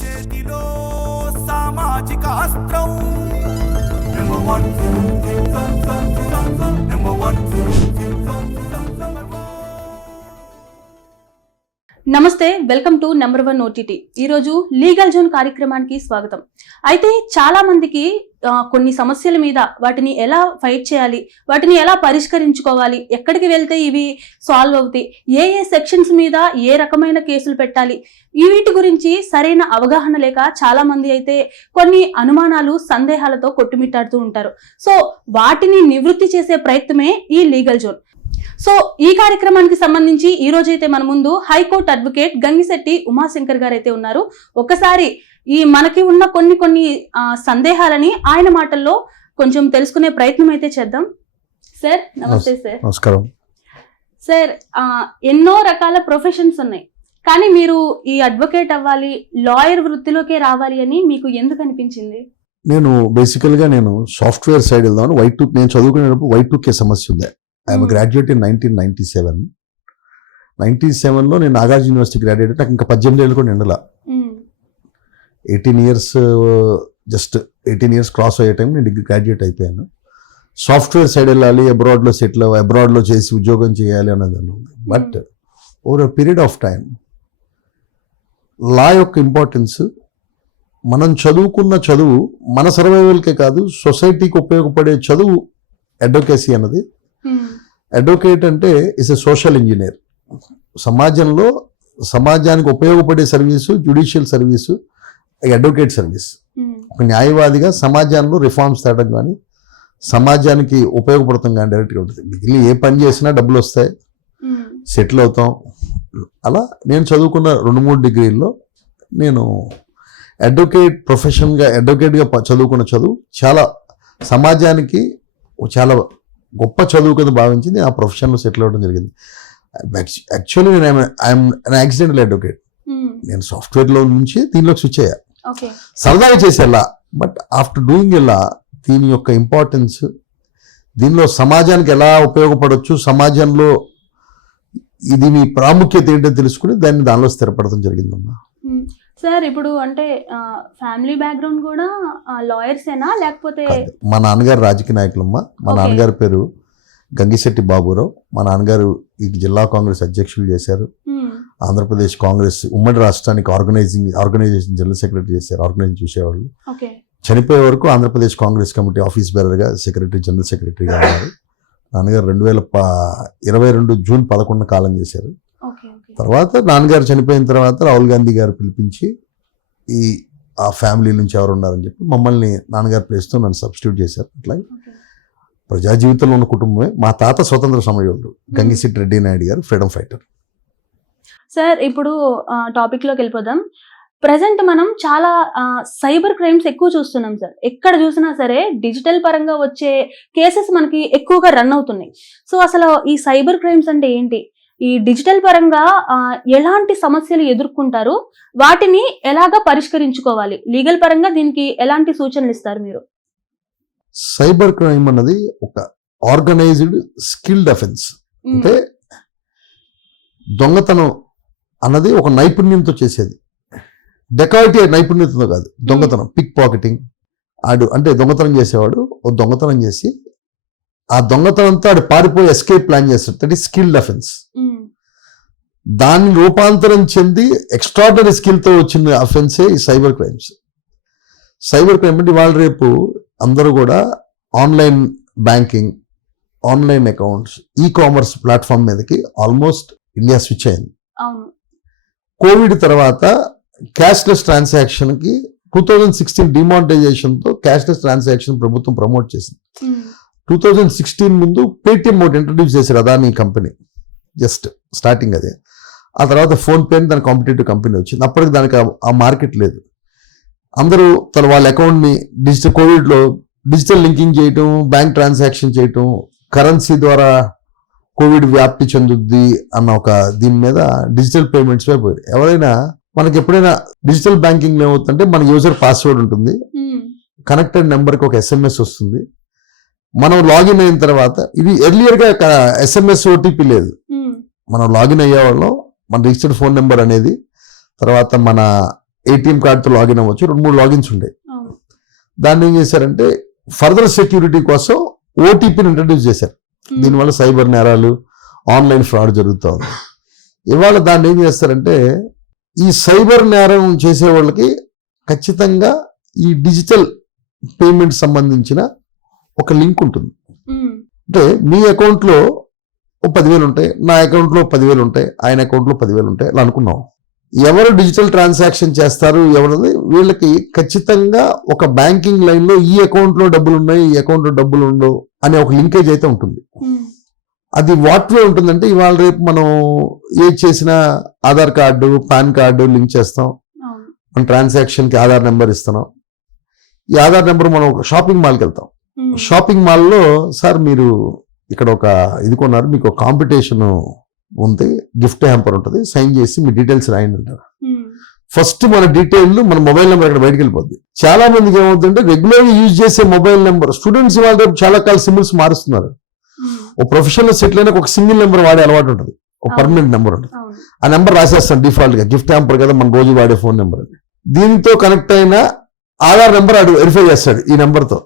చేతిలో సామాజిక అస్త్రం నెంబర్ వన్ నెంబర్ వన్. నమస్తే, welcome to number one OTT. ఈరోజు లీగల్ జోన్ కార్యక్రమానికి స్వాగతం. అయితే చాలా మందికి కొన్ని సమస్యల మీద వాటిని ఎలా ఫైట్ చేయాలి, వాటిని ఎలా పరిష్కరించుకోవాలి, ఎక్కడికి వెళ్తే ఇవి సాల్వ్ అవుతాయి, ఏ సెక్షన్స్ మీద ఏ రకమైన కేసులు పెట్టాలి, వీటి గురించి సరైన అవగాహన లేక చాలా మంది అయితే కొన్ని అనుమానాలు సందేహాలతో కొట్టుమిట్టాడుతూ ఉంటారు. సో వాటిని నివృత్తి చేసే ప్రయత్నమే ఈ లీగల్ జోన్. సో ఈ కార్యక్రమానికి సంబంధించి ఈ రోజైతే మన ముందు హైకోర్టు అడ్వకేట్ గంగిశెట్టి ఉమాశంకర్ గారు అయితే ఉన్నారు. ఒకసారి ఈ మనకి ఉన్న కొన్ని సందేహాలని ఆయన మాటల్లో కొంచెం తెలుసుకునే ప్రయత్నం అయితే చేద్దాం. సార్ నమస్తే. సార్ నమస్కారం. సార్ ఎన్నో రకాల ప్రొఫెషన్స్ ఉన్నాయి, కానీ మీరు ఈ అడ్వకేట్ అవ్వాలి, లాయర్ వృత్తిలోకే రావాలి అని మీకు ఎందుకు అనిపించింది? నేను బేసికల్గా సాఫ్ట్వేర్ సైడ్ వెళ్దామని నేను చదువుకునేటప్పుడు Y2K సమస్య ఉంది. I'm graduate in 1997. 97లో నేను నాగార్జున యూనివర్సిటీ గ్రాడ్యుయేట్. నాకు ఇంకా 18 ఏళ్ళు కూడా నిండలా. 18 ఇయర్స్ జస్ట్ 18 ఇయర్స్ క్రాస్ అయ్యే టైం నేను డిగ్రీ గ్రాడ్యుయేట్ అయిపోయాను. సాఫ్ట్వేర్ సైడ్ వెళ్ళాలి, అబ్రాడ్లో సెటిల్ అబ్రాడ్లో చేసి ఉద్యోగం చేయాలి అన్నది ఉంది. But over a period of time law యొక్క ఇంపార్టెన్స్, మనం చదువుకున్న చదువు మన సర్వైవల్కే కాదు సొసైటీకి ఉపయోగపడే చదువు అడ్వకేసీ అన్నది. అడ్వకేట్ అంటే ఇస్ ఎ సోషల్ ఇంజనీర్. సమాజానికి ఉపయోగపడే service judicial service advocate service. ఒక న్యాయవాదిగా సమాజంలో రిఫార్మ్స్ తేవడం కానీ సమాజానికి ఉపయోగపడతాం కానీ డైరెక్ట్గా ఉంటుంది. మిగిలిన ఏ పని చేసినా డబ్బులు వస్తాయి, సెటిల్ అవుతాం. అలా నేను చదువుకున్న 2-3 డిగ్రీల్లో నేను అడ్వకేట్ ప్రొఫెషన్గా అడ్వకేట్గా చదువుకున్న చదువు చాలా సమాజానికి చాలా గొప్ప చదువు కింద భావించింది. ఆ ప్రొఫెషన్లో సెటిల్ అవ్వడం జరిగింది. Actually I'm accidental advocate. నేను సాఫ్ట్వేర్లో నుంచి దీనిలోకి స్విచ్ అయ్యా, సరదాగా చేసేలా. బట్ ఆఫ్టర్ డూయింగ్ ఎలా దీని యొక్క ఇంపార్టెన్స్, దీనిలో సమాజానికి ఎలా ఉపయోగపడవచ్చు, సమాజంలో ఇది మీ ప్రాముఖ్యత ఏంటో తెలుసుకుని దానిలో స్థిరపడటం జరిగిందమ్మా. సార్ ఇప్పుడు అంటే ఫ్యామిలీ బ్యాక్గ్రౌండ్ కూడా లాయర్సేనా లేకపోతే? మా నాన్నగారు రాజకీయ నాయకులమ్మ. మా నాన్నగారి పేరు గంగిశెట్టి బాబురావు. మా నాన్నగారు ఈ జిల్లా కాంగ్రెస్ అధ్యక్షులు చేశారు. ఆంధ్రప్రదేశ్ కాంగ్రెస్ ఉమ్మడి రాష్ట్రానికి ఆర్గనైజేషన్ జనరల్ సెక్రటరీ చేశారు. ఆర్గనైజ్ చూసేవాళ్ళు. చనిపోయే వరకు ఆంధ్రప్రదేశ్ కాంగ్రెస్ కమిటీ ఆఫీస్ బేరర్గా జనరల్ సెక్రటరీగా ఉన్నారు. నాన్నగారు 2022 జూన్ 11 కాలం చేశారు. తర్వాత నాన్నగారు చనిపోయిన తర్వాత రాహుల్ గాంధీ గారు పిలిపించి ఆ ఫ్యామిలీ నుంచి ఎవరు ఉన్నారని చెప్పి మమ్మల్ని నాన్నగారు ప్లేస్తో నన్ను సబ్స్టిట్యూట్ చేశారు. అట్లా ప్రజా జీవితంలో ఉన్న కుటుంబమే. మా తాత స్వతంత్ర సమరయోధుడు గంగిశెట్టి రెడ్డి నాయుడు గారు, ఫ్రీడమ్ ఫైటర్. సార్ ఇప్పుడు టాపిక్లోకి వెళ్ళిపోదాం. ప్రజెంట్ మనం చాలా సైబర్ క్రైమ్స్ ఎక్కువ చూస్తున్నాం సార్. ఎక్కడ చూసినా సరే డిజిటల్ పరంగా వచ్చే కేసెస్ మనకి ఎక్కువగా రన్ అవుతున్నాయి. సో అసలు ఈ సైబర్ క్రైమ్స్ అంటే ఏంటి, ఈ డిజిటల్ పరంగా ఎలాంటి సమస్యలు ఎదుర్కొంటారు, వాటిని ఎలాగా పరిష్కరించుకోవాలి, లీగల్ పరంగా దీనికి ఎలాంటి సూచనలు ఇస్తారు మీరు? సైబర్ క్రైమ్ అన్నది ఒక ఆర్గనైజ్డ్ స్కిల్డ్ అఫెన్స్. అంటే దొంగతనం అన్నది ఒక నైపుణ్యంతో చేసేది. డెకాయిటీ నైపుణ్యంతో కాదు. దొంగతనం, పిక్ పాకెటింగ్, అంటే దొంగతనం చేసేవాడు ఓ దొంగతనం చేసి ఆ దొంగతనంతో ఆడు పారిపోయి ఎస్కేప్ ప్లాన్ చేస్తాడు. That is skilled offence. దాన్ని రూపాంతరం చెంది ఎక్స్ట్రాడనరీ స్కిల్తో వచ్చిన అఫెన్సే ఈ సైబర్ క్రైమ్స్. సైబర్ క్రైమ్ అంటే ఇవాళ రేపు అందరూ కూడా online banking, online accounts, commerce platform మీదకి ఆల్మోస్ట్ ఇండియా స్విచ్ అయింది. కోవిడ్ తర్వాత క్యాష్లెస్ ట్రాన్సాక్షన్కి 2016 డిమానిటైజేషన్తో క్యాష్లెస్ ట్రాన్సాక్షన్ ప్రభుత్వం ప్రమోట్ చేసింది. 2016 ముందు పేటిఎం ఒకటి ఇంట్రడ్యూస్ చేశారు అదానీ కంపెనీ, జస్ట్ స్టార్టింగ్ అదే. ఆ తర్వాత ఫోన్పే అని దాని కాంపిటేటివ్ కంపెనీ వచ్చింది. అప్పటికి దానికి ఆ మార్కెట్ లేదు. అందరూ వాళ్ళ అకౌంట్ని కోవిడ్లో డిజిటల్ లింకింగ్ చేయటం, బ్యాంక్ ట్రాన్సాక్షన్ చేయటం, కరెన్సీ ద్వారా కోవిడ్ వ్యాప్తి చెందుద్ది అన్న ఒక దీని మీద డిజిటల్ పేమెంట్స్ పోయారు. ఎవరైనా మనకి ఎప్పుడైనా డిజిటల్ బ్యాంకింగ్ ఏమవుతుందంటే మన యూజర్ పాస్వర్డ్ ఉంటుంది, కనెక్టెడ్ నెంబర్కి ఒక SMS వస్తుంది. మనం లాగిన్ అయిన తర్వాత ఇది ఎర్లియర్గా SMS OTP లేదు. మనం లాగిన్ అయ్యేవాళ్ళం మన రిజిస్టర్డ్ ఫోన్ నెంబర్ అనేది, తర్వాత మన ఏటీఎం కార్డుతో లాగిన్ అవ్వచ్చు, 2-3 లాగిన్స్ ఉంటాయి. అవును. దాన్ని ఏం చేశారంటే ఫర్దర్ సెక్యూరిటీ కోసం ఓటీపీని ఇంట్రడ్యూస్ చేశారు. దీనివల్ల సైబర్ నేరాలు, ఆన్లైన్ ఫ్రాడ్ జరుగుతూ ఉంది. ఇవాళ దాన్ని ఏం చేస్తారంటే ఈ సైబర్ నేరం చేసే వాళ్ళకి ఖచ్చితంగా ఈ డిజిటల్ పేమెంట్ సంబంధించిన ఒక లింక్ ఉంటుంది. అంటే మీ అకౌంట్లో 10,000 ఉంటాయి, నా అకౌంట్లో 10,000 ఉంటాయి, ఆయన అకౌంట్లో 10,000 ఉంటాయి అలా అనుకున్నాం. ఎవరు డిజిటల్ ట్రాన్సాక్షన్ చేస్తారు ఎవరిది వీళ్ళకి ఖచ్చితంగా ఒక బ్యాంకింగ్ లైన్ లో ఈ అకౌంట్లో డబ్బులు ఉన్నాయి, ఈ అకౌంట్లో డబ్బులు ఉండవు అనే ఒక లింకేజ్ అయితే ఉంటుంది. అది వాటిలో ఉంటుందంటే ఇవాళ రేపు మనం ఏది చేసినా Aadhaar card, pan card link చేస్తాం. మన ట్రాన్సాక్షన్ కి ఆధార్ నెంబర్ ఇస్తున్నాం. ఈ ఆధార్ నెంబర్ మనం ఒక షాపింగ్ మాల్కి వెళ్తాం. షాపింగ్ మాల్లో సార్ మీరు ఇక్కడ ఒక ఇది కొన్నారు, మీకు ఒక కాంపిటీషన్ ఉంది, గిఫ్ట్ హ్యాంపర్ ఉంటుంది, సైన్ చేసి మీ డీటెయిల్స్ రాయండి అంటారు. ఫస్ట్ మన డీటెయిల్ మన మొబైల్ నెంబర్ అక్కడ బయటకు వెళ్ళిపోద్ది. చాలా మందికి ఏమవుతుందంటే రెగ్యులర్ యూజ్ చేసే మొబైల్ నెంబర్, స్టూడెంట్స్ ఇవాళ రేపు చాలా కాలం సింబల్స్ మారుస్తున్నారు. ఒక ప్రొఫెషనల్ సెటిల్ అయినా ఒక సింగిల్ నెంబర్ వాడే అలవాటు ఉంటుంది, ఒక పర్మనెంట్ నెంబర్ ఉంటుంది. ఆ నెంబర్ రాసేస్తాం డిఫాల్ట్ గా, గిఫ్ట్ హ్యాంపర్ కదా మన రోజు వాడే ఫోన్ నెంబర్ అది. దీంతో కనెక్ట్ అయిన ఆధార్ నెంబర్ అడు వెరిఫై చేస్తాడు ఈ నెంబర్తో.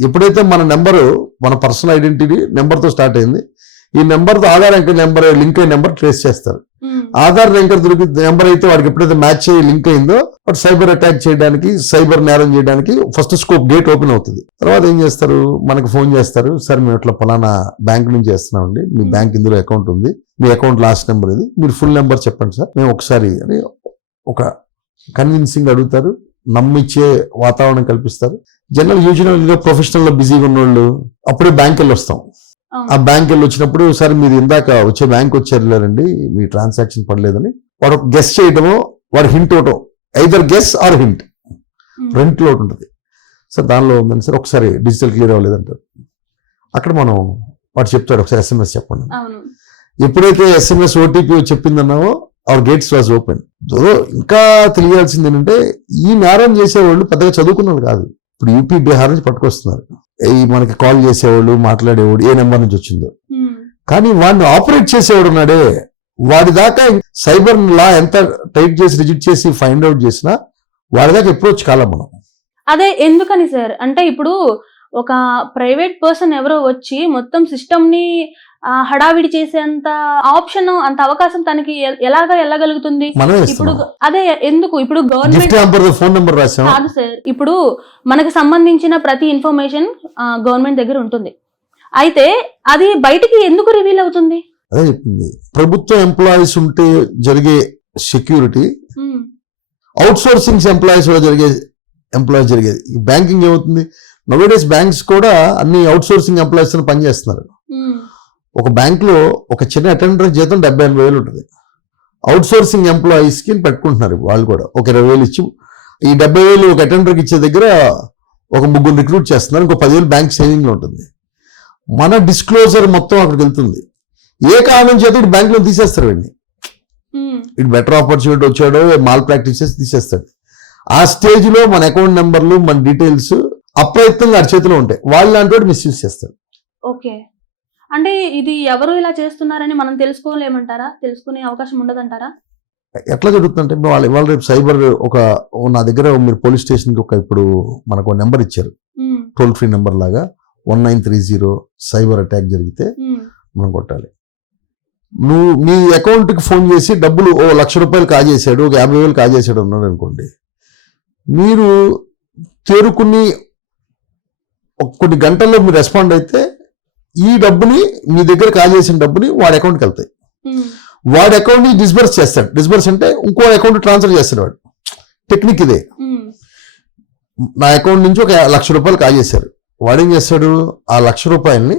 ఎప్పుడైతే మన నెంబరు మన పర్సనల్ ఐడెంటిటీ నెంబర్తో స్టార్ట్ అయింది, ఈ నెంబర్తో ఆధార్ నెంబర్ లింక్ అయిన నెంబర్ ట్రేస్ చేస్తారు. ఆధార్ దొరికి నెంబర్ అయితే వాడికి ఎప్పుడైతే మ్యాచ్ అయ్యి లింక్ అయిందో వాడు సైబర్ అటాక్ చేయడానికి, సైబర్ నేరం చేయడానికి ఫస్ట్ స్కోప్ గేట్ ఓపెన్ అవుతుంది. తర్వాత ఏం చేస్తారు, మనకు ఫోన్ చేస్తారు, సార్ మేము ఇట్లా ఫలానా బ్యాంక్ నుంచి చేస్తున్నామండి, మీ బ్యాంక్ ఇందులో అకౌంట్ ఉంది, మీ అకౌంట్ లాస్ట్ నెంబర్ ఇది, మీరు ఫుల్ నెంబర్ చెప్పండి సార్, మేము ఒకసారి అని ఒక కన్విన్సింగ్ అడుగుతారు, నమ్మిచ్చే వాతావరణం కల్పిస్తారు. జనరల్ యూజువల్ ప్రొఫెషనల్ లో బిజీగా ఉన్నోళ్ళు అప్పుడే బ్యాంక్ వెళ్ళి వస్తాం. ఆ బ్యాంక్ వెళ్ళి వచ్చినప్పుడు సార్ మీరు ఇందాక వచ్చే బ్యాంక్ వచ్చారులేరండి, మీ ట్రాన్సాక్షన్ పడలేదని వాడు గెస్ చేయటమో, వాడు హింట్ అవటం, ఐదర్ గెస్ ఆర్ హింట్, రెంట్లో ఉంటుంది. సార్ దానిలో ఉందని సార్ ఒకసారి డిజిటల్ క్లియర్ అవ్వలేదంటారు. అక్కడ మనం వాడు చెప్తాడు ఒకసారి SMS చెప్పండి. ఎప్పుడైతే SMS OTP చెప్పిందన్నావో అవర్ గేట్స్ వాజ్ ఓపెన్. ఇంకా తెలియాల్సింది ఏంటంటే ఈ నేరం చేసేవాళ్ళు పెద్దగా చదువుకున్నారు కాదు. ఇప్పుడు యూపీ, బీహార్ నుంచి పట్టుకొస్తున్నారు. ఈ మనకి కాల్ చేసేవాళ్ళు, మాట్లాడేవాడు ఏ నెంబర్ నుంచి వచ్చిందో, కానీ వాడిని ఆపరేట్ చేసేవాడు ఉన్నాడే, వాడి దాకా సైబర్ లా ఎంత టైట్ చేసి రిజిట్ చేసి ఫైండ్ అవుట్ చేసినా వాడి దాకా అప్రోచ్ కాలం మనం. అదే ఎందుకని సార్ అంటే ఇప్పుడు ఒక ప్రైవేట్ పర్సన్ ఎవరో వచ్చి మొత్తం సిస్టమ్ ని హడావిడి చేసేంత ఆప్షన్, అంత అవకాశం తనకి ఎలాగా వెళ్ళగలుగుతుంది? ఇప్పుడు అదే ఎందుకు ఇప్పుడు గవర్నమెంట్ ఫోన్ నెంబర్ రాసాం కాదు సార్, ఇప్పుడు మనకు సంబంధించిన ప్రతి ఇన్ఫర్మేషన్ గవర్నమెంట్ దగ్గర ఉంటుంది. అయితే అది బయటికి ఎందుకు రివీల్ అవుతుంది? అదే చెప్పింది, ప్రభుత్వ ఎంప్లాయీస్ ఉంటే జరిగే సెక్యూరిటీ అవుట్ సోర్సింగ్ ఎంప్లాయీస్ జరిగేది. బ్యాంకింగ్ ఏమవుతుంది, నోవేడేస్ బ్యాంక్స్ కూడా అన్ని అవుట్ సోర్సింగ్ ఎంప్లాయీస్ పనిచేస్తున్నారు. ఒక బ్యాంక్ లో ఒక చిన్న అటెండర్ జీతం 70,000 ఉంటుంది. అవుట్ సోర్సింగ్ ఎంప్లాయీస్ కి పెట్టుకుంటున్నారు వాళ్ళు కూడా ఒక 20,000 ఇచ్చి, ఈ 70,000 ఒక అటెండర్కి ఇచ్చే దగ్గర ఒక 3 రిక్రూట్ చేస్తున్నారు, ఇంకో 10,000 బ్యాంక్ సేవింగ్ లో ఉంటుంది. మన డిస్క్లోజర్ మొత్తం అక్కడికి వెళ్తుంది. ఏ కారణం చేత ఇటు బ్యాంక్ లో తీసేస్తారు వీడిని, ఇటు బెటర్ ఆపర్చునిటీ వచ్చాడో మాల్ ప్రాక్టీస్ చేసి తీసేస్తాడు. ఆ స్టేజ్ లో మన అకౌంట్ నెంబర్లు, మన డీటెయిల్స్ అప్రయత్నంగా ఆ చేతిలో ఉంటాయి. వాళ్ళు లాంటి వాడు మిస్యూజ్ చేస్తారు. ఓకే, అంటే ఇది ఎవరు ఇలా చేస్తున్నారని మనం తెలుసుకోలేమంటారా? తెలుసుకునే అవకాశం ఉండదంటారా? ఎట్లా జరుగుతుందంటే ఇవాళ రేపు సైబర్ నా దగ్గర మీరు పోలీస్ స్టేషన్ కి ఇప్పుడు మనకు నెంబర్ ఇచ్చారు, టోల్ ఫ్రీ నెంబర్ లాగా 1930 సైబర్ అటాక్ జరిగితే మనం కొట్టాలి. నువ్వు మీ అకౌంట్ కి ఫోన్ చేసి డబ్బులు 1,00,000 రూపాయలు కాజేశాడు, 50,000 కాజేశాడు అన్నాడు అనుకోండి, మీరు తేరుకుని కొన్ని గంటల్లో మీరు రెస్పాండ్ అయితే ఈ డబ్బుని, మీ దగ్గర కాజేసిన డబ్బుని వాడి అకౌంట్కి వెళ్తాయి. వాడి అకౌంట్ ని డిస్బర్స్ చేస్తాడు. డిస్బర్స్ అంటే ఇంకో అకౌంట్ ట్రాన్స్ఫర్ చేస్తాడు. వాడు టెక్నిక్ ఇదే. నా అకౌంట్ నుంచి ఒక 1,00,000 రూపాయలు కాజేశారు. వాడేం చేస్తాడు, ఆ 1,00,000 రూపాయలని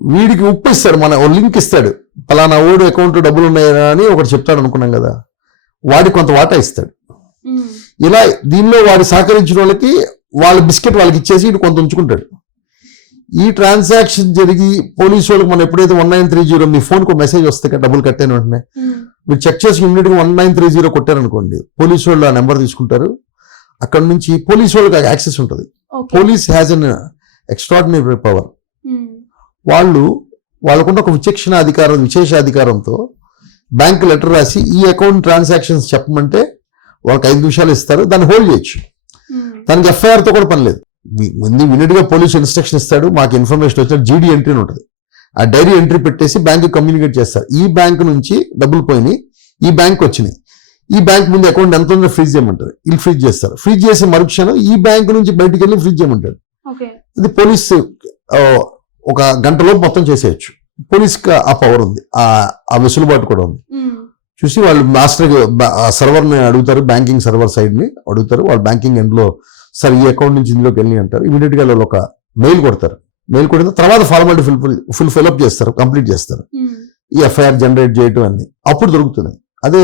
వీడికి ఇస్తాడు, మన లింక్ ఇస్తాడు, పలానా ఓడి అకౌంట్ డబ్బులు ఉన్నాయా అని ఒకటి చెప్తాడు అనుకున్నాం కదా, వాడి కొంత వాటా ఇస్తాడు. ఇలా దీనిలో వాడు సహకరించిన వాళ్ళకి వాళ్ళ బిస్కెట్ వాళ్ళకి ఇచ్చేసి ఇటు కొంత ఉంచుకుంటాడు. ఈ ట్రాన్సాక్షన్ జరిగి పోలీసు వాళ్ళకి మనం ఎప్పుడైతే 1930 మీ ఫోన్కి ఒక మెసేజ్ వస్తాయి డబ్బులు కట్టాను వెంటనే, మీరు చెక్ చేసి ఇమ్మీడియట్ గా 1930 కొట్టారనుకోండి, పోలీసు వాళ్ళు ఆ నెంబర్ తీసుకుంటారు. అక్కడ నుంచి పోలీసు వాళ్ళకి యాక్సెస్ ఉంటుంది. Police has an extraordinary power. వాళ్ళకున్న ఒక విశేషాధికారంతో బ్యాంక్ లెటర్ రాసి ఈ అకౌంట్ ట్రాన్సాక్షన్స్ చెప్పమంటే వాళ్ళకి 5 నిమిషాలు ఇస్తారు, దాన్ని హోల్డ్ చేయొచ్చు. దానికి FIR తో కూడా పని లేదు. ముందు ఇమీడియట్ గా పోలీసు ఇన్స్ట్రక్షన్ ఇస్తాడు, మాకు ఇన్ఫర్మేషన్ వచ్చిన GD ఎంట్రీ ఉంటుంది, ఆ డైరీ ఎంట్రీ పెట్టేసి బ్యాంక్ కమ్యూనికేట్ చేస్తారు. ఈ బ్యాంక్ నుంచి డబ్బులు పోయినాయి, ఈ బ్యాంక్ వచ్చినాయి, ఈ బ్యాంక్ ముందు అకౌంట్ ఎంత ఉందో ఫ్రీజ్ చేయమంటారు, వీళ్ళు ఫ్రీజ్ చేస్తారు. ఫ్రీజ్ చేసే మరుక్షణం ఈ బ్యాంక్ నుంచి బయటికి వెళ్ళి ఫ్రీజ్ చేయమంటాడు. ఇది పోలీసు ఒక గంటలోపు మొత్తం చేసేయచ్చు. పోలీస్కి ఆ పవర్ ఉంది, ఆ వెసులుబాటు కూడా ఉంది. చూసి వాళ్ళు మాస్టర్ సర్వర్ని అడుగుతారు, బ్యాంకింగ్ సర్వర్ సైడ్ ని అడుగుతారు, వాళ్ళు బ్యాంకింగ్ ఎండ్ లో సార్ ఈ అకౌంట్ నుంచి ఇందులోకి వెళ్ళి అంటారు. ఇమీడియట్ గా వాళ్ళు ఒక మెయిల్ కొడతారు, మెయిల్ కొట్టిన తర్వాత ఫార్మాలిటీ ఫిల్అప్ చేస్తారు, కంప్లీట్ చేస్తారు, ఈ FIR జనరేట్ చేయటం అన్ని అప్పుడు దొరుకుతుంది. అదే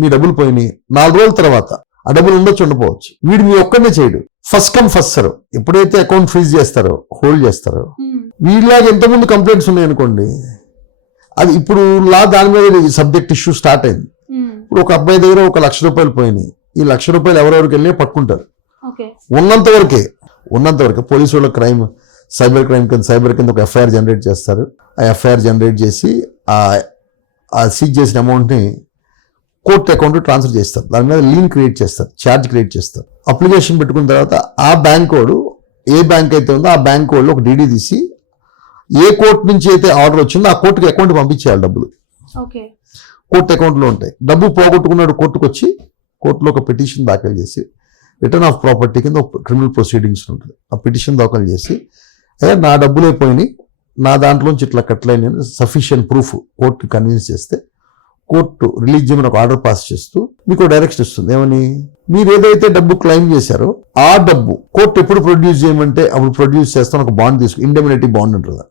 మీ డబ్బులు పోయినాయి 4 రోజుల తర్వాత ఆ డబ్బులు ఉండొచ్చు, ఉండకపోవచ్చు. వీడు మీ ఒక్కడనే చేయడు, ఫస్ట్ కమ్ ఫస్ట్ సర్వ్. ఎప్పుడైతే అకౌంట్ ఫ్రీజ్ చేస్తారో, హోల్డ్ చేస్తారో, వీళ్ళలాగా ఎంతమంది కంప్లైంట్స్ ఉన్నాయనుకోండి, అది ఇప్పుడు దాని మీద సబ్జెక్ట్ ఇష్యూ స్టార్ట్ అయింది. ఇప్పుడు ఒక అబ్బాయి దగ్గర 1 లక్ష రూపాయలు పోయినాయి, ఈ 1 లక్ష రూపాయలు ఎవరెవరికి వెళ్ళి పట్టుకుంటారు. ఉన్నంత వరకే పోలీసు వాళ్ళ క్రైమ్, సైబర్ క్రైమ్ కింద ఒక FIR జనరేట్ చేస్తారు. ఆ FIR జనరేట్ చేసి ఆ సీజ్ చేసిన అమౌంట్ ని కోర్ట్ అకౌంట్ ట్రాన్స్ఫర్ చేస్తారు, దాని మీద లీన్ క్రియేట్ చేస్తారు, ఛార్జ్ క్రియేట్ చేస్తారు. అప్లికేషన్ పెట్టుకున్న తర్వాత ఆ బ్యాంక్ వాడు, ఏ బ్యాంక్ అయితే ఉందో ఆ బ్యాంక్ వాళ్ళు ఒక DD తీసి ఏ కోర్టు నుంచి అయితే ఆర్డర్ వచ్చిందో ఆ కోర్టుకి అకౌంట్ పంపించేయాలి. డబ్బులు కోర్టు అకౌంట్ లో ఉంటాయి. డబ్బు పోగొట్టుకున్నాడు కోర్టుకు వచ్చి, కోర్టులో ఒక పిటిషన్ దాఖలు చేసి, రిటర్న్ ఆఫ్ ప్రాపర్టీ కింద క్రిమినల్ ప్రొసీడింగ్స్ ఉంటుంది, ఆ పిటిషన్ దాఖలు చేసి, అయ్యా నా డబ్బులు అయిపోయినాయి, నా దాంట్లోంచి ఇట్లా కట్లైన సఫిషియెంట్ ప్రూఫ్ కోర్టు కన్విన్స్ చేస్తే కోర్టు రిలీజ్ చేయమని ఒక ఆర్డర్ పాస్ చేస్తూ మీకు డైరెక్షన్ ఇస్తుంది. ఏమని, మీరు ఏదైతే డబ్బు క్లెయిమ్ చేశారో ఆ డబ్బు కోర్టు ఎప్పుడు ప్రొడ్యూస్ చేయమంటే అప్పుడు ప్రొడ్యూస్ చేస్తాను, ఒక బాండ్ తీసుకుని, ఇండెమినిటీ బాండ్ ఉంటుంది,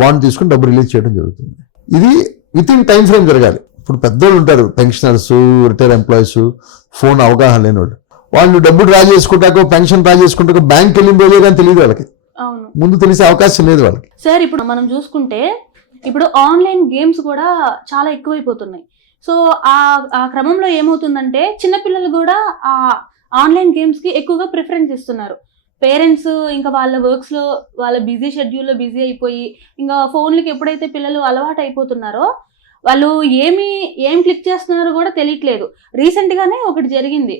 బాండ్ తీసుకుని డబ్బు రిలీజ్ చేయడం జరుగుతుంది. ఇది విత్ ఇన్ టైం ఫ్రేమ్ జరగాలి. ఇప్పుడు పెద్దోళ్ళు ఉంటారు, పెన్షనర్స్, రిటైర్ ఎంప్లాయీస్, ఫోన్ అవగాహన లేని వాళ్ళు డబ్బు డ్రా చేసుకుంటాకో, పెన్షన్ డ్రా చేసుకుంటాకో బ్యాంక్ వెళ్ళిన రోజే కానీ తెలియదు వాళ్ళకి, ముందు తెలిసే అవకాశం లేదు వాళ్ళకి. సార్ ఇప్పుడు మనం చూసుకుంటే ఇప్పుడు ఆన్లైన్ గేమ్స్ కూడా చాలా ఎక్కువైపోతున్నాయి. సో ఆ క్రమంలో ఏమవుతుందంటే చిన్నపిల్లలు కూడా ఆ ఆన్లైన్ గేమ్స్ కి ఎక్కువగా ప్రిఫరెన్స్ ఇస్తున్నారు. పేరెంట్స్ ఇంకా వాళ్ళ వర్క్స్ లో, వాళ్ళ బిజీ షెడ్యూల్లో బిజీ అయిపోయి ఇంకా ఫోన్లకి ఎప్పుడైతే పిల్లలు అలవాటు అయిపోతున్నారో వాళ్ళు ఏం క్లిక్ చేస్తున్నారో కూడా తెలియట్లేదు. రీసెంట్ గానే ఒకటి జరిగింది,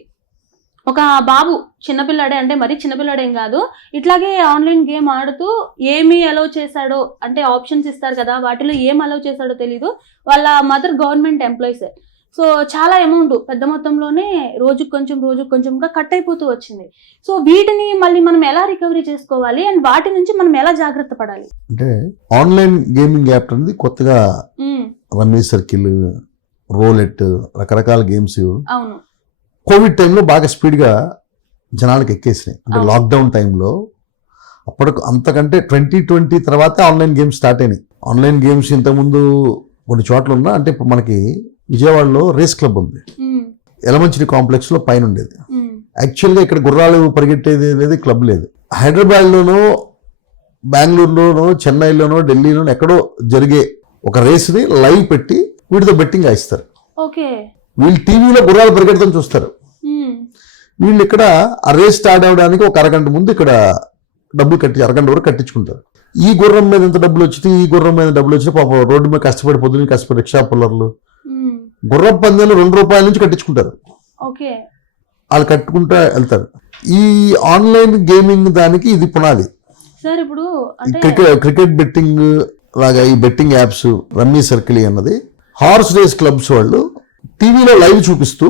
ఒక బాబు చిన్నపిల్లాడే, అంటే మరి చిన్నపిల్లాడేం కాదు, ఇట్లాగే ఆన్లైన్ గేమ్ ఆడుతూ ఏమి అలౌ చేశాడో, అంటే ఆప్షన్స్ ఇస్తారు కదా, వాటిలో ఏం అలౌ చేశాడో తెలీదు. వాళ్ళ మదర్ గవర్నమెంట్ ఎంప్లాయీస్. సో చాలా అమౌంట్ పెద్ద మొత్తంలోనే రోజుకు కొంచెంగా కట్ అయిపోతూ వచ్చింది. సో వీటిని మళ్ళీ మనం ఎలా రికవరీ చేసుకోవాలి అండ్ వాటి నుంచి మనం ఎలా జాగ్రత్త పడాలి? అంటే ఆన్లైన్ గేమింగ్ యాప్ అనేది కొత్తగా రమ్మీ సర్కిల్, రోలెట్, రకరకాల గేమ్స్ అవును కోవిడ్ టైంలో బాగా స్పీడ్గా జనాలకు ఎక్కేసినాయి. అంటే లాక్డౌన్ టైంలో అప్పటికి అంతకంటే 2020 తర్వాత ఆన్లైన్ గేమ్స్ స్టార్ట్ అయినాయి. ఆన్లైన్ గేమ్స్ ఇంతకుముందు కొన్ని చోట్ల ఉన్నా, అంటే ఇప్పుడు మనకి విజయవాడలో రేస్ క్లబ్ ఉంది, ఎలమంచిలి కాంప్లెక్స్ లో పైన ఉండేది. యాక్చువల్గా ఇక్కడ గుర్రాలు పరిగెట్టేది లేదు, క్లబ్ లేదు. హైదరాబాద్లోనో, బెంగళూరులోనో, చెన్నైలోనో, ఢిల్లీలోనో ఎక్కడో జరిగే ఒక రేస్ని లైవ్ పెట్టి వీటితో బెట్టింగ్ ఇస్తారు. వీళ్ళు టీవీలో గుర్రాలు పరిగెడతాం చూస్తారు, వీళ్ళు ఇక్కడ ఆ రేస్ స్టార్ట్ అవడానికి ఒక అరగంట ముందు ఇక్కడ డబ్బులు అరగంట వరకు కట్టించుకుంటారు. ఈ గుర్రం మీద ఎంత డబ్బులు వచ్చింది, ఈ గుర్రం మీద డబ్బులు వచ్చి పాప రోడ్డు మీద పొద్దున్న కష్టపడి రిక్షా పుల్లర్లు గుర్రం పందాలు 2 రూపాయల నుంచి కట్టించుకుంటారు. వాళ్ళు కట్టుకుంటా వెళ్తారు. ఈ ఆన్లైన్ గేమింగ్ దానికి ఇది పునాది. క్రికెట్ బెట్టింగ్ లాగా ఈ బెట్టింగ్ యాప్స్, రమ్మీ సర్కిల్ అన్నది హార్స్ రేస్ క్లబ్స్ వాళ్ళు టీవీలో లైవ్ చూపిస్తూ,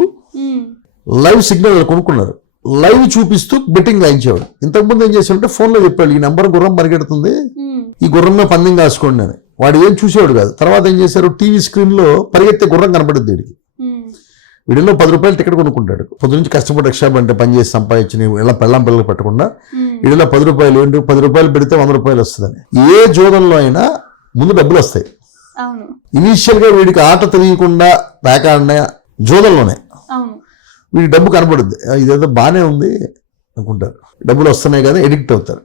లైవ్ సిగ్నల్ కొనుక్కున్నారు, లైవ్ చూపిస్తూ బెట్టింగ్ రాయించేవాడు. ఇంతకుముందు ఏం చేసేవాడంటే ఫోన్లో చెప్పాడు, ఈ నెంబర్ గుర్రం పరిగెడుతుంది, ఈ గుర్రం మీద పందెం కాసుకోండి అని. వాడు ఏం చూసేవాడు కాదు. తర్వాత ఏం చేశారు, టీవీ స్క్రీన్ లో పరిగెత్తే గుర్రం కనపడుద్ది వీడికి. వీడిలో 10 రూపాయలు టికెట్ కొనుక్కుంటాడు. పొద్దు నుంచి కష్టపడి రిక్షా అంటే పని చేసి సంపాదించిన ఇలా పెళ్ళం పిల్లలు పెట్టకుండా వీడిలో 10 రూపాయలు, 10 రూపాయలు పెడితే 100 రూపాయలు వస్తుందని. ఏ జోదంలో అయినా ముందు డబ్బులు వస్తాయి. ఇనీషియల్ గా వీడికి ఆట తెలియకుండా ప్యాక్ ఆడిన జోదంలోనే వీడికి డబ్బు కనపడుద్ది, ఇదేదో బానే ఉంది అనుకుంటారు, డబ్బులు వస్తున్నాయి కదా, ఎడిక్ట్ అవుతారు.